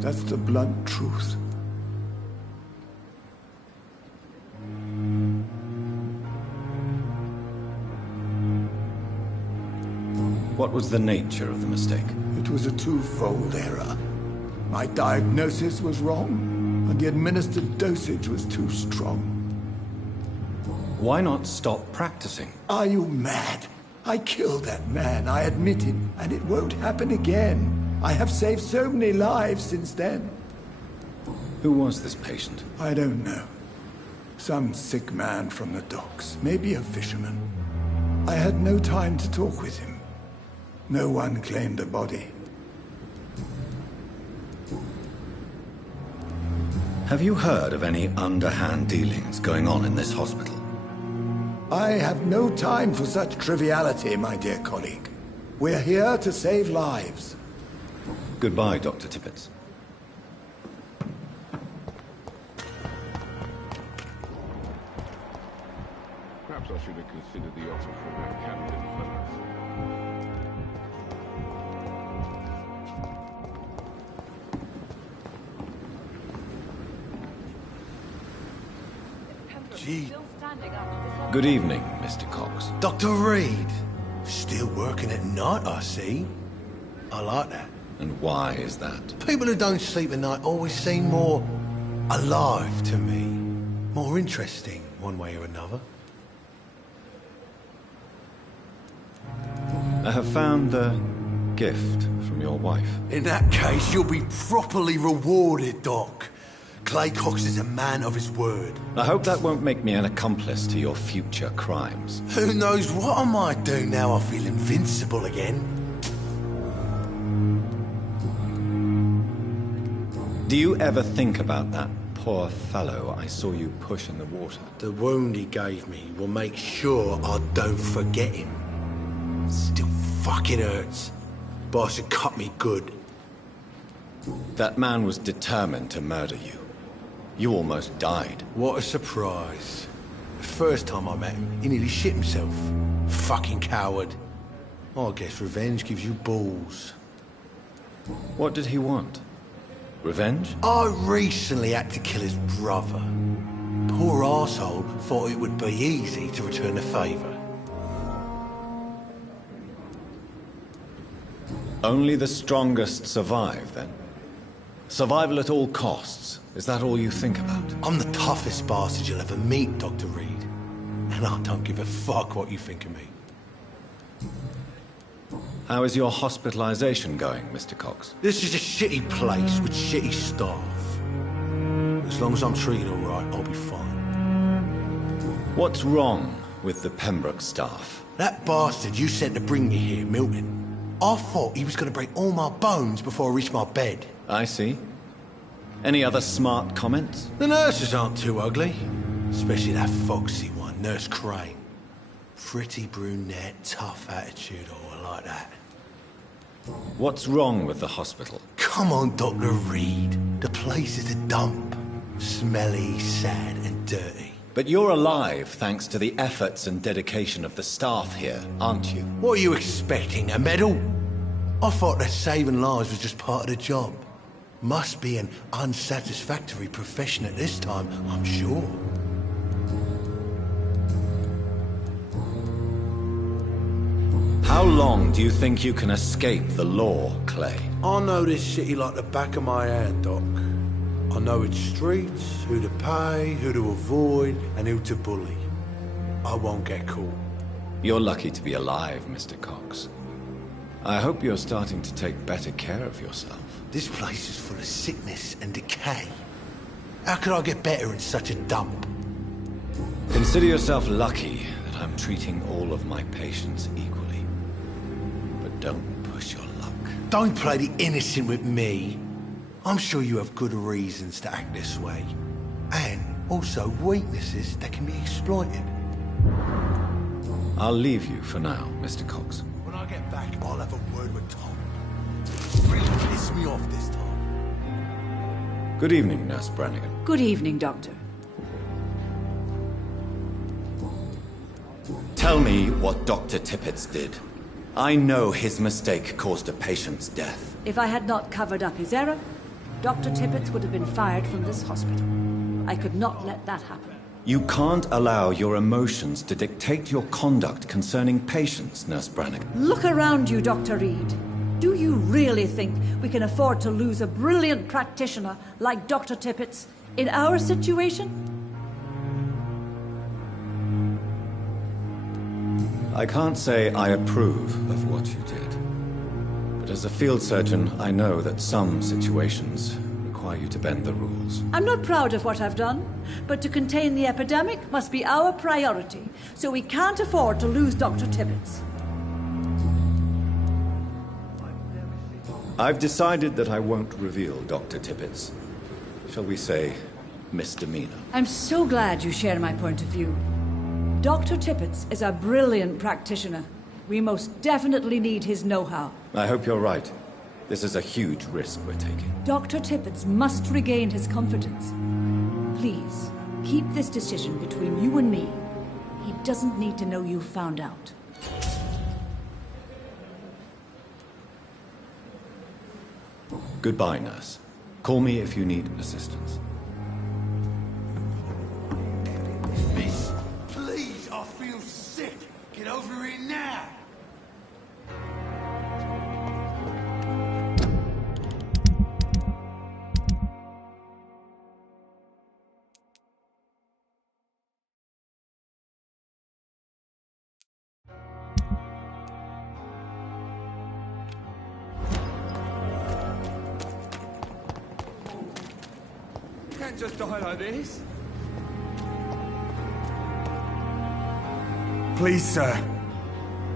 That's the blunt truth. What was the nature of the mistake? It was a twofold error. My diagnosis was wrong, and the administered dosage was too strong. Why not stop practicing? Are you mad? I killed that man, I admit it, and it won't happen again. I have saved so many lives since then. Who was this patient? I don't know. Some sick man from the docks, maybe a fisherman. I had no time to talk with him. No one claimed the body. Have you heard of any underhand dealings going on in this hospital? I have no time for such triviality, my dear colleague. We're here to save lives. Goodbye, Dr. Tippett. Perhaps I should have considered the offer from that Camden first. Gee. Good evening, Mr. Cox. Dr. Reed. Still working at night, I see. I like that. And why is that? People who don't sleep at night always seem more alive to me. More interesting, one way or another. I have found a gift from your wife. In that case, you'll be properly rewarded, Doc. Clay Cox is a man of his word. I hope that won't make me an accomplice to your future crimes. Who knows what I might do now I feel invincible again? Do you ever think about that poor fellow I saw you push in the water? The wound he gave me will make sure I don't forget him. Still fucking hurts. But I should cut me good. That man was determined to murder you. You almost died. What a surprise. The first time I met him, he nearly shit himself. Fucking coward. I guess revenge gives you balls. What did he want? Revenge? I recently had to kill his brother. Poor arsehole thought it would be easy to return the favour. Only the strongest survive, then? Survival at all costs. Is that all you think about? I'm the toughest bastard you'll ever meet, Dr. Reed. And I don't give a fuck what you think of me. How is your hospitalization going, Mr. Cox? This is a shitty place with shitty staff. As long as I'm treated all right, I'll be fine. What's wrong with the Pembroke staff? That bastard you sent to bring me here, Milton, I thought he was going to break all my bones before I reached my bed. I see. Any other smart comments? The nurses aren't too ugly. Especially that foxy one, Nurse Crane. Pretty brunette, tough attitude, oh, I like that. What's wrong with the hospital? Come on, Dr. Reed. The place is a dump. Smelly, sad, and dirty. But you're alive thanks to the efforts and dedication of the staff here, aren't you? What are you expecting, a medal? I thought that saving lives was just part of the job. Must be an unsatisfactory profession at this time, I'm sure. How long do you think you can escape the law, Clay? I know this city like the back of my hand, Doc. I know its streets, who to pay, who to avoid, and who to bully. I won't get caught. You're lucky to be alive, Mr. Cox. I hope you're starting to take better care of yourself. This place is full of sickness and decay. How could I get better in such a dump? Consider yourself lucky that I'm treating all of my patients equally. But don't push your luck. Don't play the innocent with me. I'm sure you have good reasons to act this way. And also weaknesses that can be exploited. I'll leave you for now, Mr. Cox. When I get back, I'll have a word with Tom. Really piss me off this time. Good evening, Nurse Brannigan. Good evening, Doctor. Tell me what Dr. Tippett did. I know his mistake caused a patient's death. If I had not covered up his error, Dr. Tippett would have been fired from this hospital. I could not let that happen. You can't allow your emotions to dictate your conduct concerning patients, Nurse Brannigan. Look around you, Dr. Reed. Do you really think we can afford to lose a brilliant practitioner like Dr. Tippett in our situation? I can't say I approve of what you did. But as a field surgeon, I know that some situations require you to bend the rules. I'm not proud of what I've done, but to contain the epidemic must be our priority, so we can't afford to lose Dr. Tippett. I've decided that I won't reveal Dr. Tippett's, shall we say, misdemeanor. I'm so glad you share my point of view. Dr. Tippett is a brilliant practitioner. We most definitely need his know-how. I hope you're right. This is a huge risk we're taking. Dr. Tippett must regain his confidence. Please, keep this decision between you and me. He doesn't need to know you found out. Goodbye, nurse. Call me if you need assistance. Miss, please, I feel sick. Get over here now. can't just die like this. Please, sir.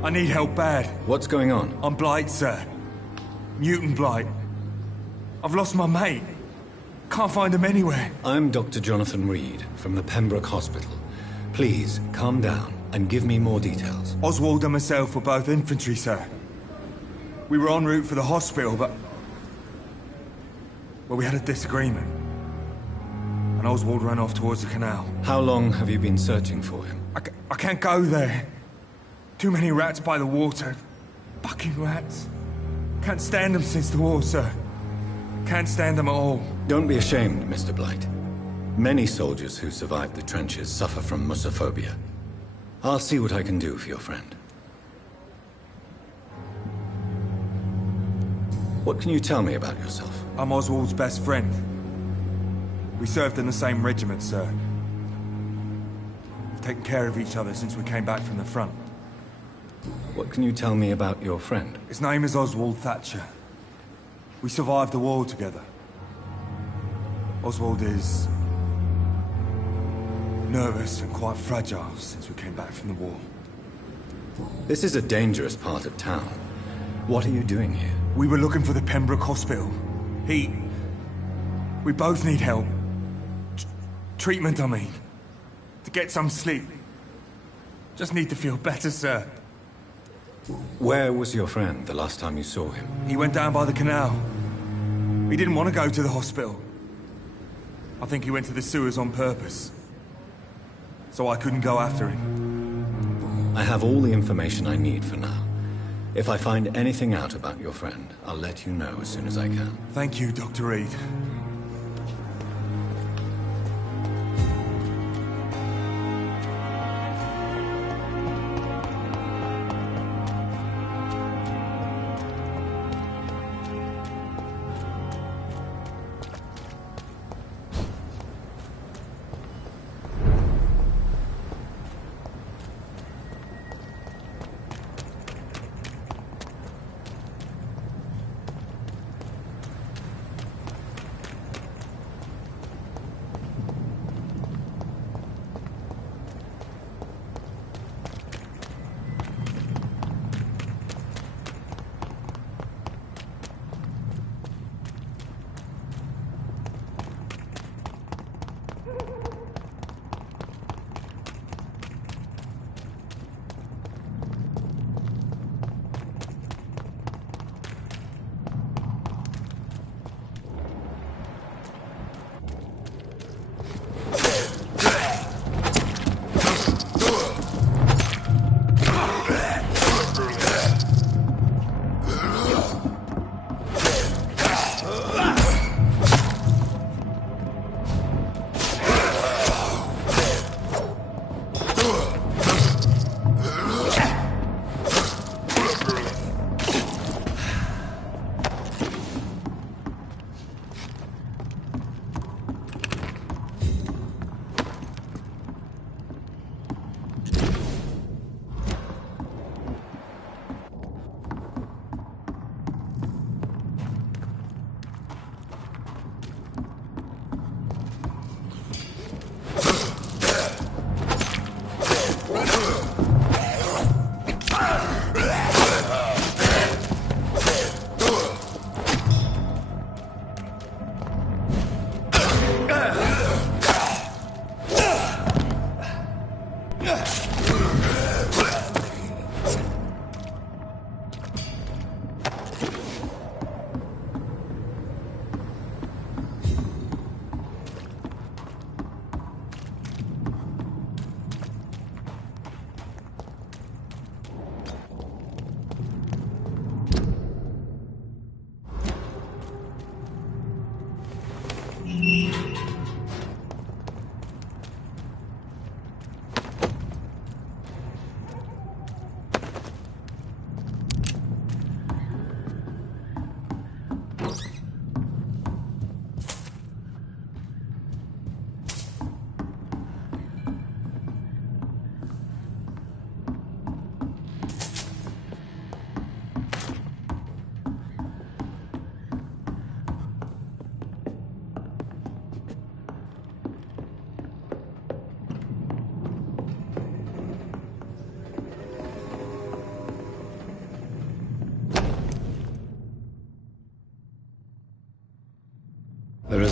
I need help bad. What's going on? I'm Blight, sir. Newton Blight. I've lost my mate. Can't find him anywhere. I'm Dr. Jonathan Reed from the Pembroke Hospital. Please, calm down and give me more details. Oswald and myself were both infantry, sir. We were en route for the hospital, but... well, we had a disagreement. And Oswald ran off towards the canal. How long have you been searching for him? I can't go there. Too many rats by the water. Fucking rats. Can't stand them since the war, sir. Can't stand them at all. Don't be ashamed, Mr. Blight. Many soldiers who survived the trenches suffer from musophobia. I'll see what I can do for your friend. What can you tell me about yourself? I'm Oswald's best friend. We served in the same regiment, sir. We've taken care of each other since we came back from the front. What can you tell me about your friend? His name is Oswald Thatcher. We survived the war together. Oswald is... nervous and quite fragile since we came back from the war. This is a dangerous part of town. What are you doing here? We were looking for the Pembroke Hospital. We both need help. Treatment, I mean. To get some sleep. Just need to feel better, sir. Where was your friend the last time you saw him? He went down by the canal. He didn't want to go to the hospital. I think he went to the sewers on purpose. So I couldn't go after him. I have all the information I need for now. If I find anything out about your friend, I'll let you know as soon as I can. Thank you, Dr. Reed.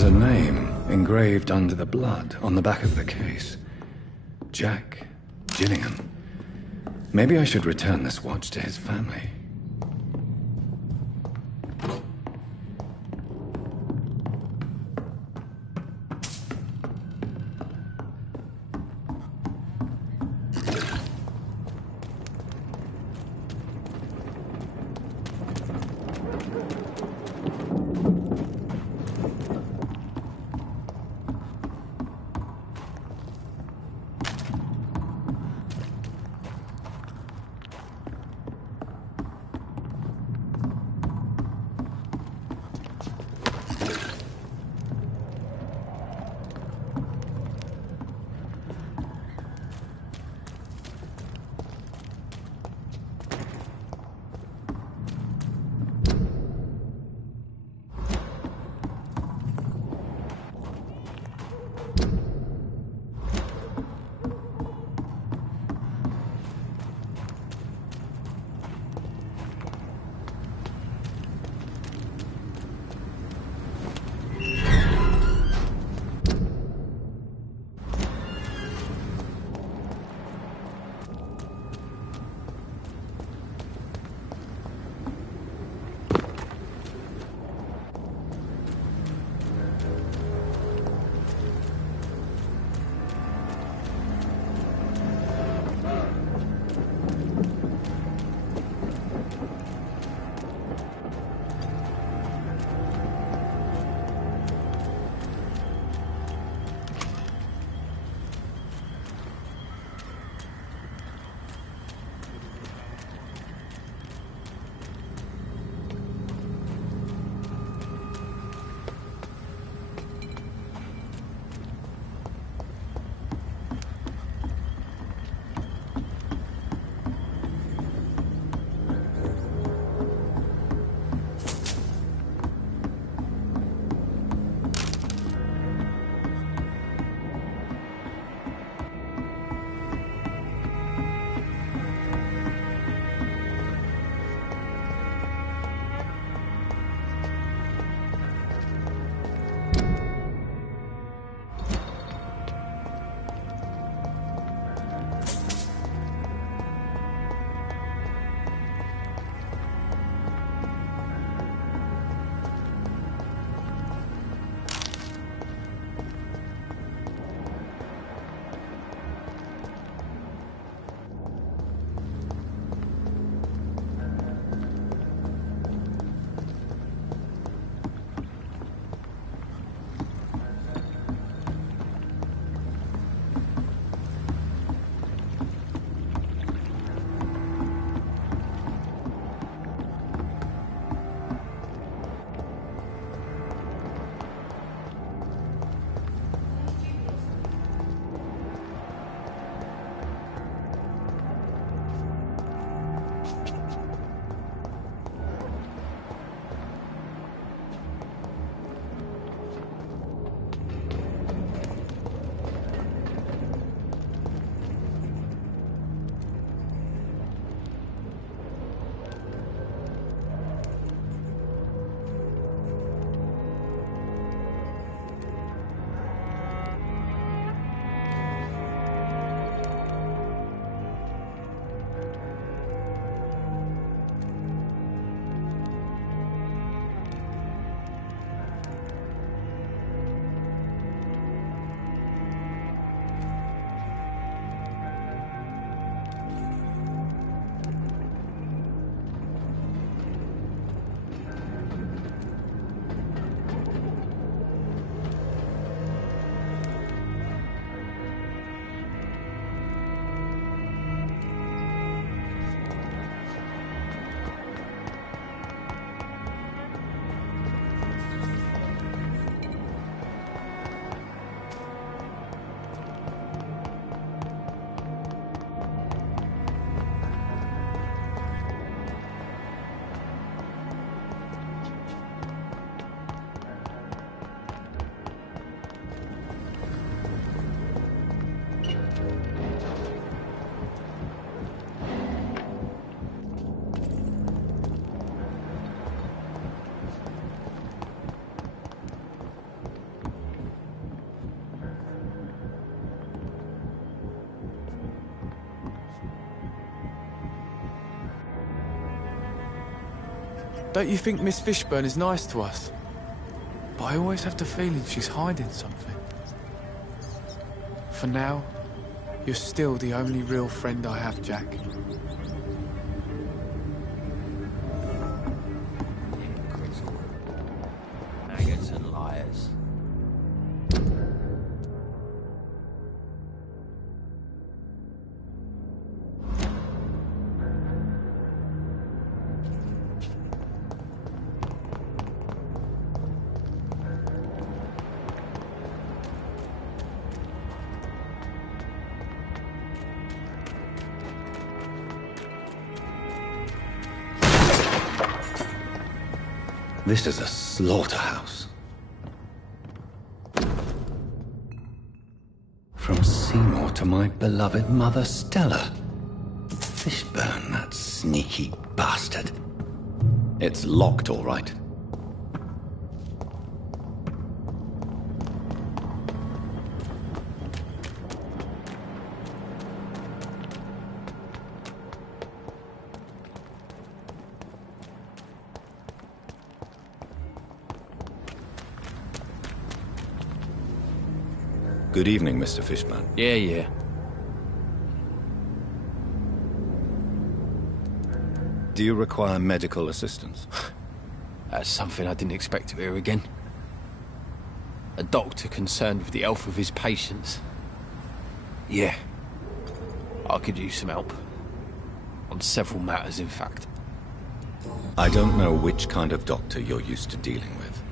a name engraved under the blood on the back of the case. Jack Gillingham. Maybe I should return this watch to his family. Don't you think Miss Fishburne is nice to us? But I always have the feeling she's hiding something. For now, you're still the only real friend I have, Jack. Maggots and liars. This is a slaughterhouse. From Seymour to my beloved mother, Stella. Fishburne, that sneaky bastard. It's locked, all right. Good evening, Mr. Fishburne. Yeah. Do you require medical assistance? That's something I didn't expect to hear again. A doctor concerned with the health of his patients. Yeah. I could use some help. On several matters, in fact. I don't know which kind of doctor you're used to dealing with,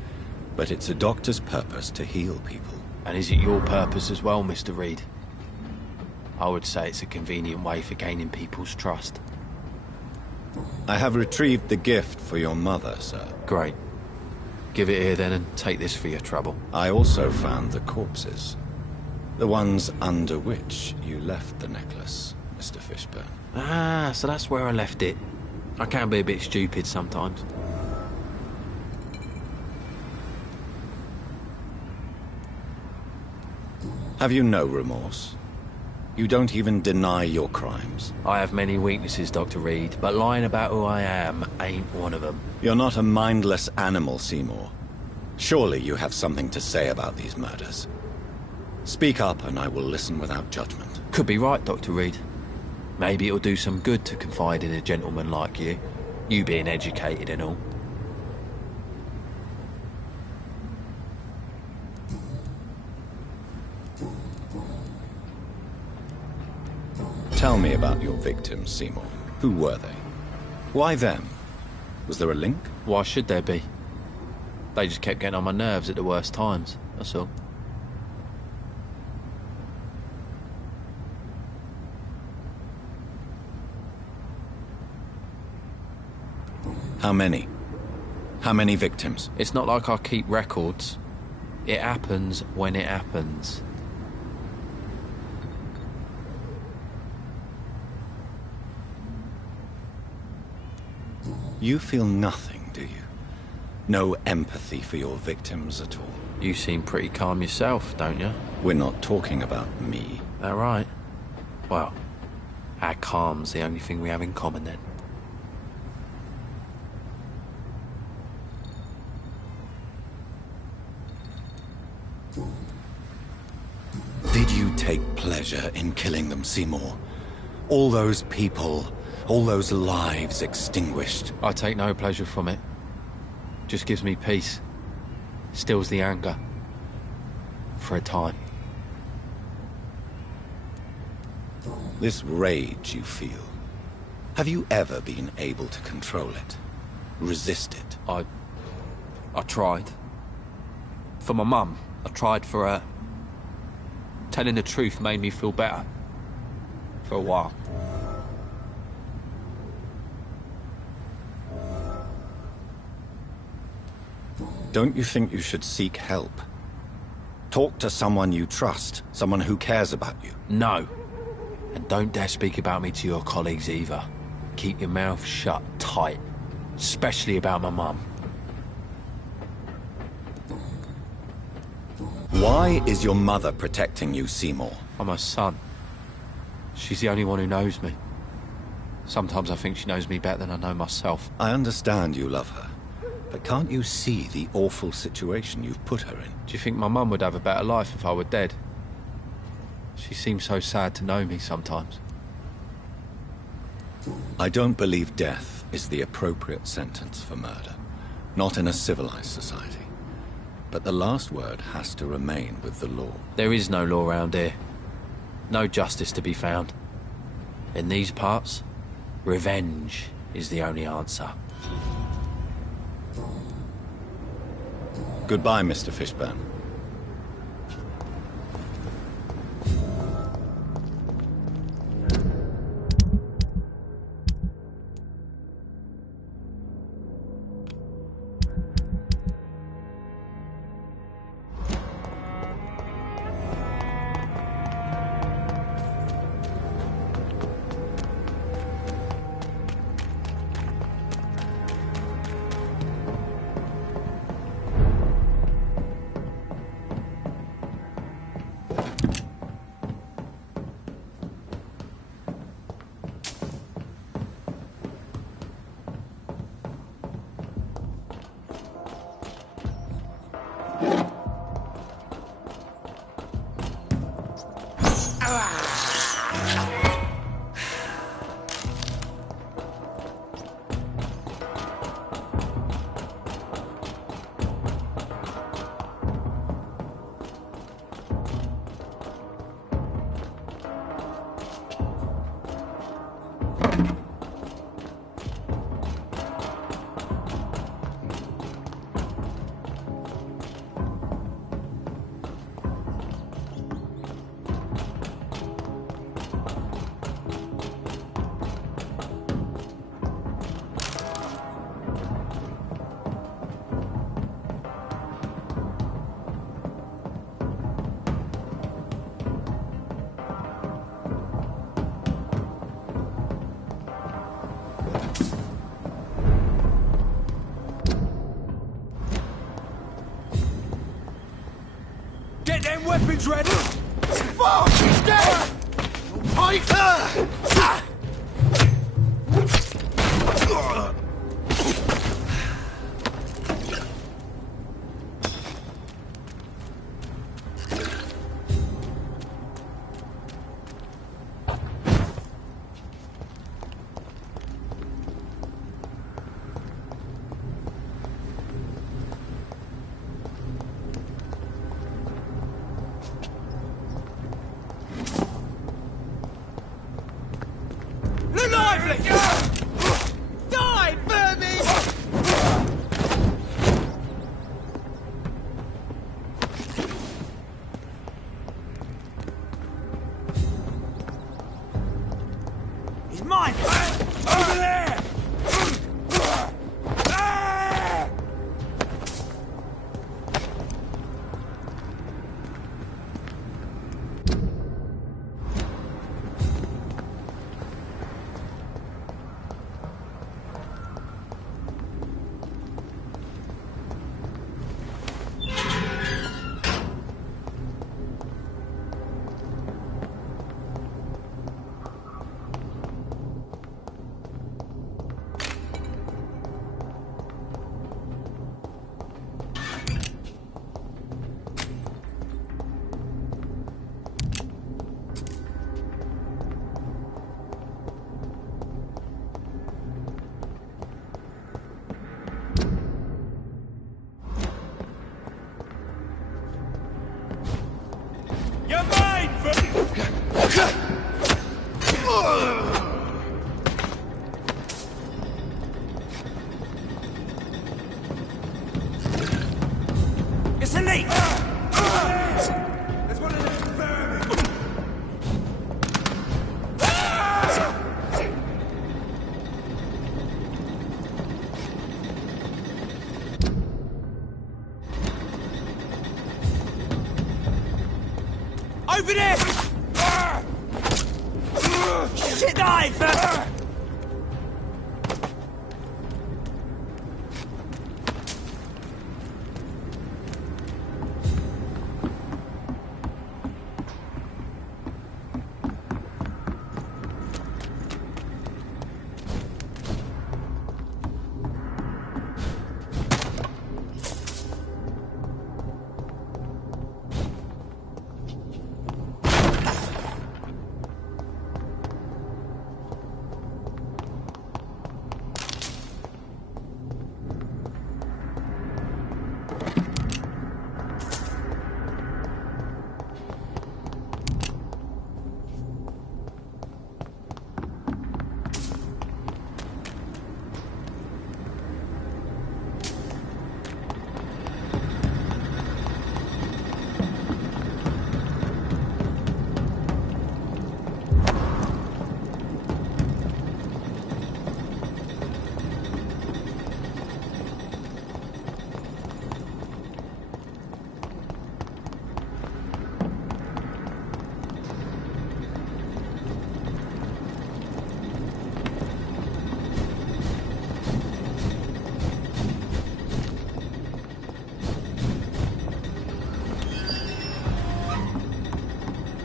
but it's a doctor's purpose to heal people. And is it your purpose as well, Mr. Reed? I would say it's a convenient way for gaining people's trust. I have retrieved the gift for your mother, sir. Great. Give it here then and take this for your trouble. I also found the corpses. The ones under which you left the necklace, Mr. Fishburne. Ah, so that's where I left it. I can be a bit stupid sometimes. Have you no remorse? You don't even deny your crimes. I have many weaknesses, Dr. Reed, but lying about who I am ain't one of them. You're not a mindless animal, Seymour. Surely you have something to say about these murders. Speak up and I will listen without judgment. Could be right, Dr. Reed. Maybe it'll do some good to confide in a gentleman like you. You being educated and all. Tell me about your victims, Seymour. Who were they? Why them? Was there a link? Why should there be? They just kept getting on my nerves at the worst times, that's all. How many? How many victims? It's not like I keep records. It happens when it happens. You feel nothing, do you? No empathy for your victims at all? You seem pretty calm yourself, don't you? We're not talking about me. That right? Well, our calm's the only thing we have in common then. Did you take pleasure in killing them, Seymour? All those people, all those lives extinguished. I take no pleasure from it. Just gives me peace. Stills the anger. For a time. This rage you feel, have you ever been able to control it? Resist it? I tried. For my mum, I tried for her. Telling the truth made me feel better. For a while. Don't you think you should seek help? Talk to someone you trust, someone who cares about you. No. And don't dare speak about me to your colleagues either. Keep your mouth shut tight. Especially about my mum. Why is your mother protecting you, Seymour? I'm her son. She's the only one who knows me. Sometimes I think she knows me better than I know myself. I understand you love her, but can't you see the awful situation you've put her in? Do you think my mum would have a better life if I were dead? She seems so sad to know me sometimes. I don't believe death is the appropriate sentence for murder. Not in a civilized society. But the last word has to remain with the law. There is no law around here. No justice to be found. In these parts, revenge is the only answer. Goodbye, Mr. Fishburne. Get them weapons ready! Fuck! He's dead! Fighter! Die, vermin! He's mine! Over there! It's a leak! There's one of them vermin! Over there! Shit, dive!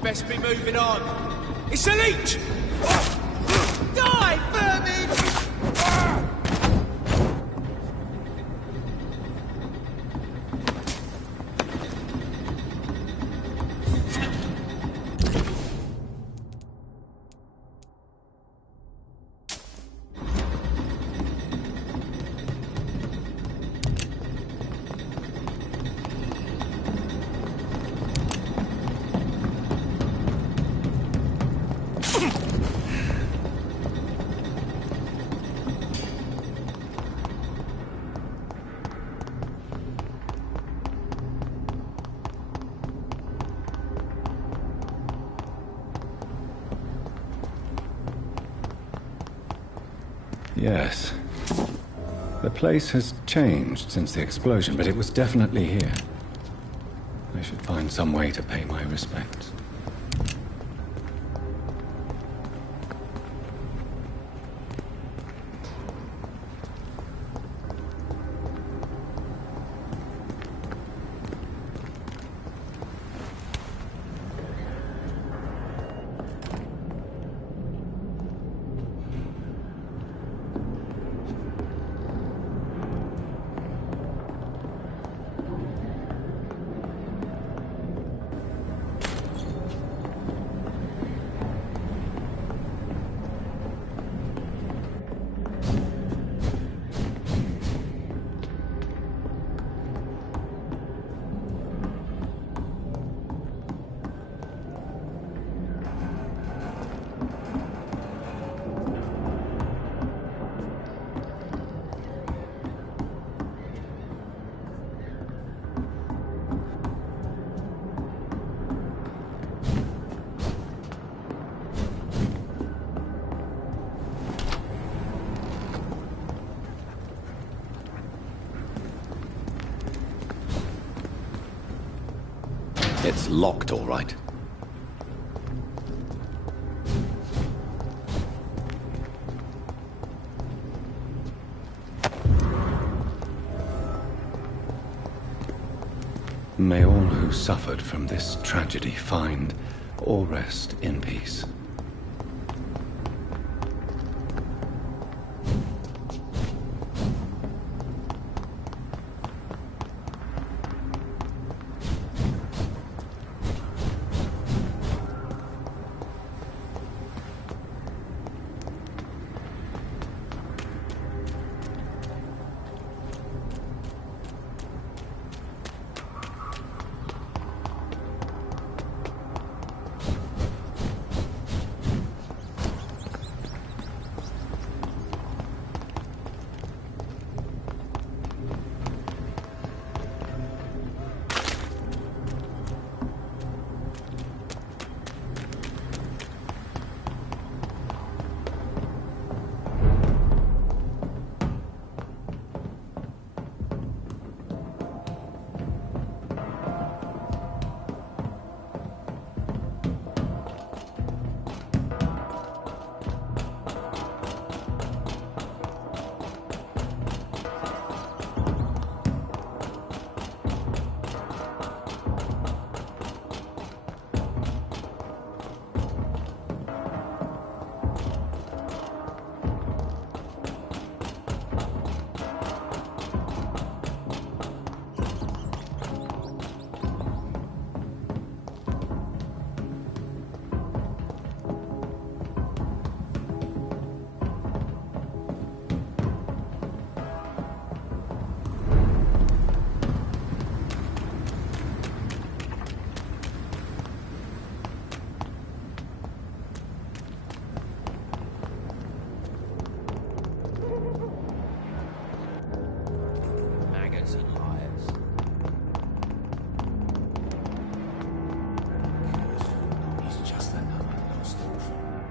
best be moving on. It's a leech! Die, vermin! Yes. The place has changed since the explosion, but it was definitely here. I should find some way to pay my respects. It's locked, all right. May all who suffered from this tragedy find or rest in peace.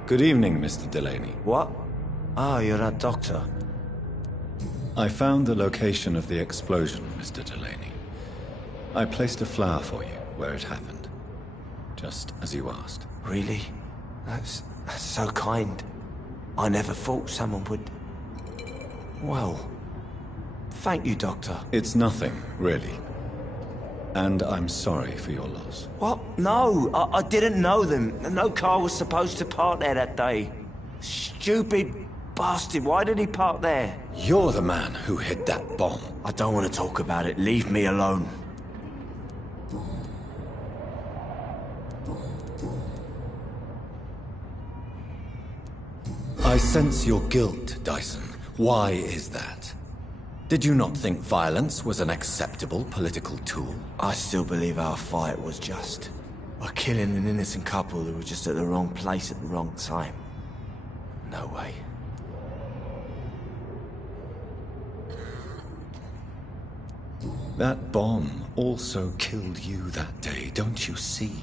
Good evening, Mr. Delaney. What? Ah, you're that doctor. I found the location of the explosion, Mr. Delaney. I placed a flower for you where it happened, just as you asked. Really? That's so kind. I never thought someone would... Well, thank you, Doctor. It's nothing, really. And I'm sorry for your loss. What? No, I didn't know them. No car was supposed to park there that day. Stupid bastard, why did he park there? You're the man who hid that bomb. I don't want to talk about it. Leave me alone. I sense your guilt, Dyson. Why is that? Did you not think violence was an acceptable political tool? I still believe our fight was just. By killing an innocent couple who were just at the wrong place at the wrong time. No way. That bomb also killed you that day, don't you see?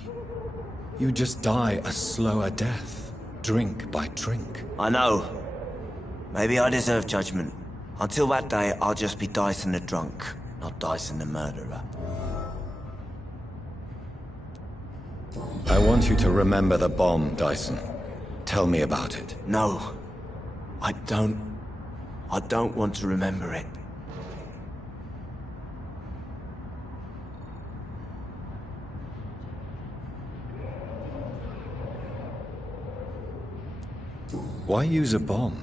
You just die a slower death, drink by drink. I know. Maybe I deserve judgment. Until that day, I'll just be Dyson the drunk, not Dyson the murderer. I want you to remember the bomb, Dyson. Tell me about it. No. I don't want to remember it. Why use a bomb?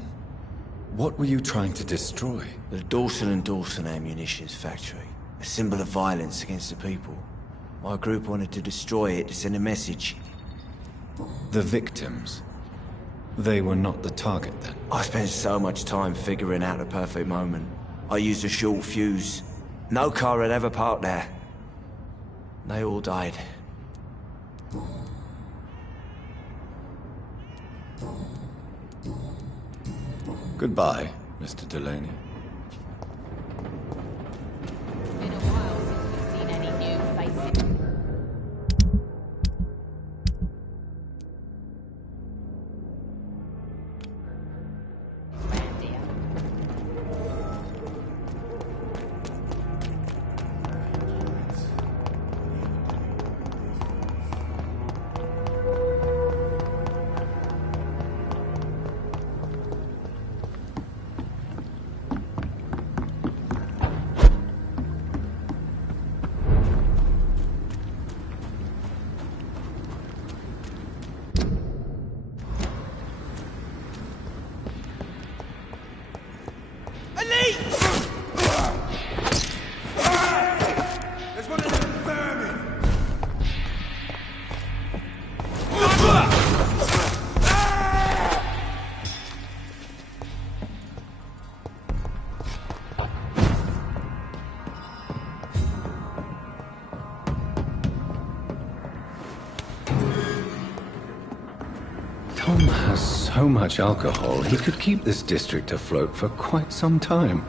What were you trying to destroy? The Dawson & Dawson ammunitions factory. A symbol of violence against the people. My group wanted to destroy it to send a message. The victims? They were not the target then? I spent so much time figuring out the perfect moment. I used a short fuse. No car had ever parked there. They all died. Goodbye, Mr. Delaney. Been a while since we've seen any new faces. Tom has so much alcohol, he could keep this district afloat for quite some time.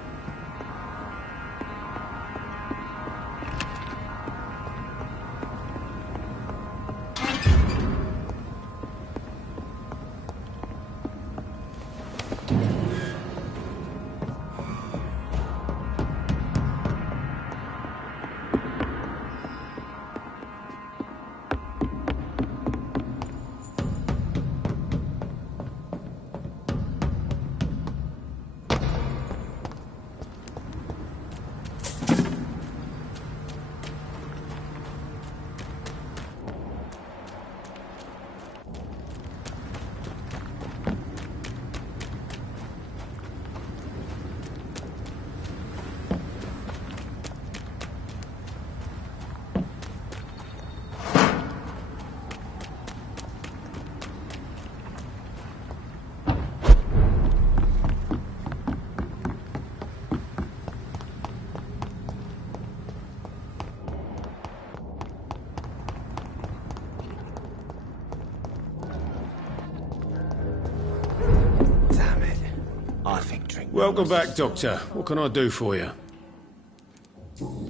Welcome back, Doctor. What can I do for you?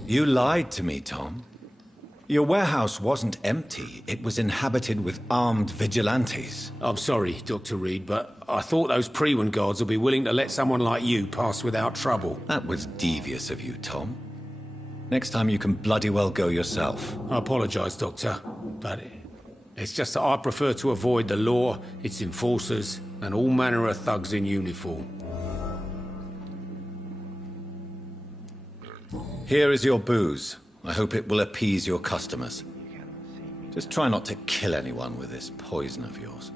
You lied to me, Tom. Your warehouse wasn't empty. It was inhabited with armed vigilantes. I'm sorry, Dr. Reed, but I thought those Prewen guards would be willing to let someone like you pass without trouble. That was devious of you, Tom. Next time you can bloody well go yourself. I apologize, Doctor, but it's just that I prefer to avoid the law, its enforcers, and all manner of thugs in uniform. Here is your booze. I hope it will appease your customers. Just try not to kill anyone with this poison of yours.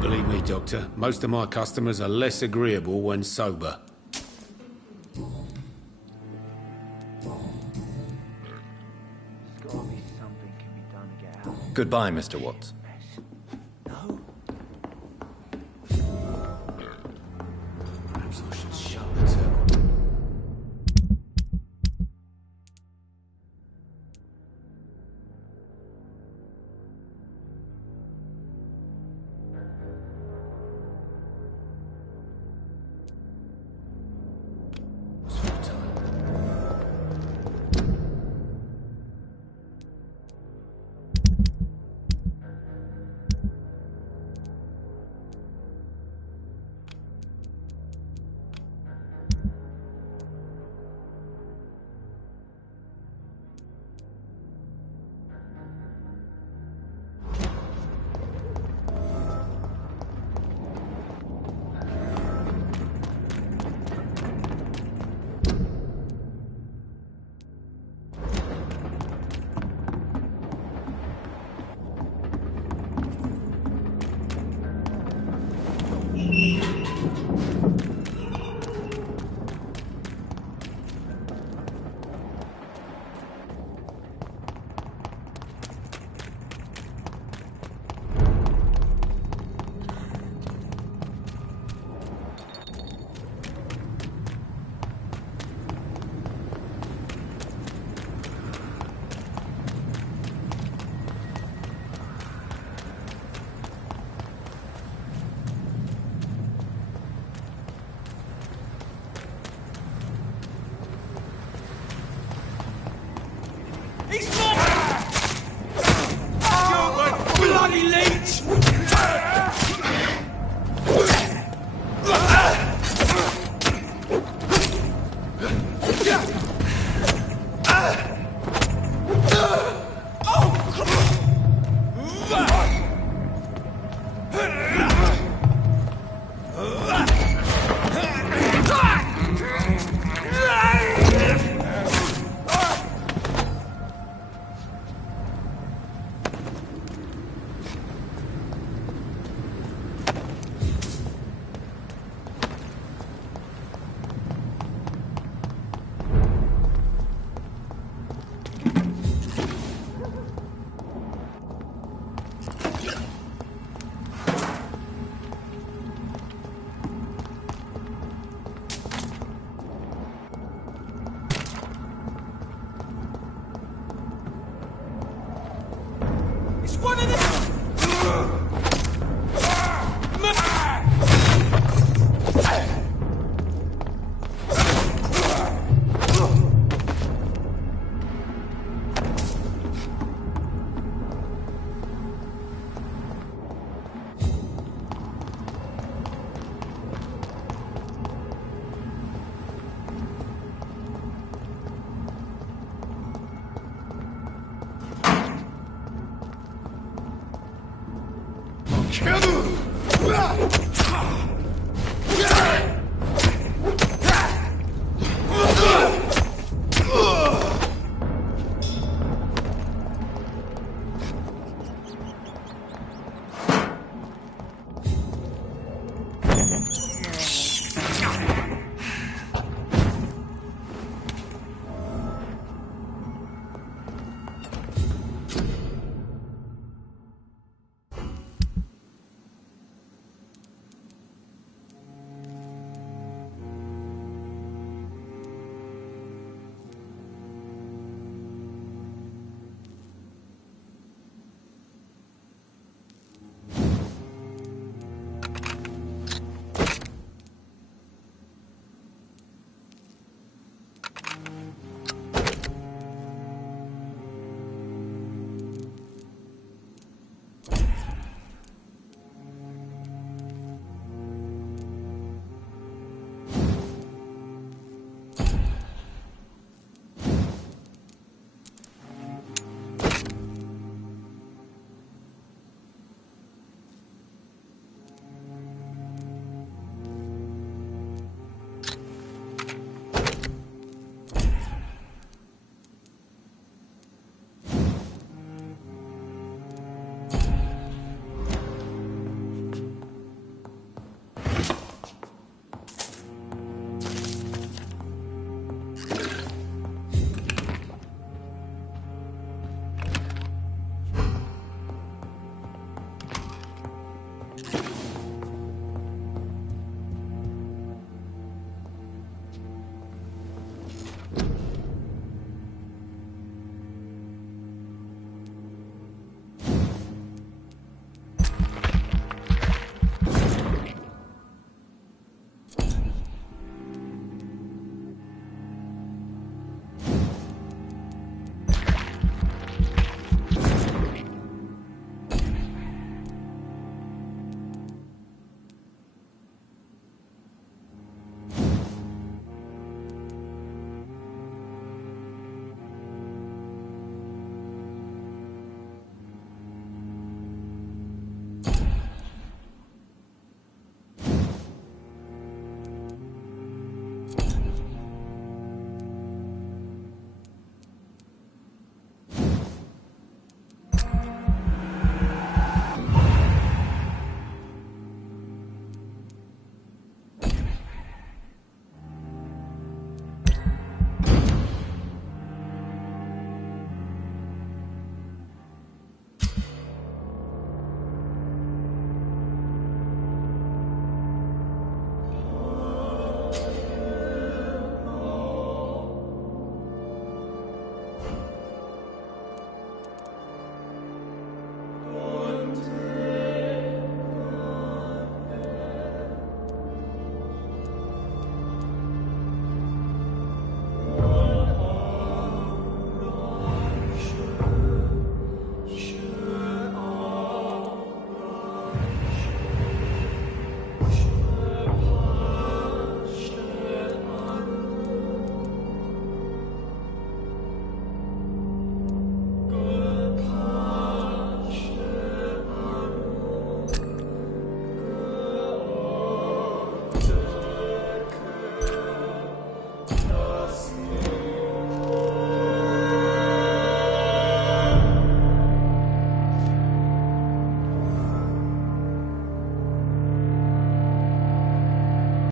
Believe me, Doctor, most of my customers are less agreeable when sober. Goodbye, Mr. Watts.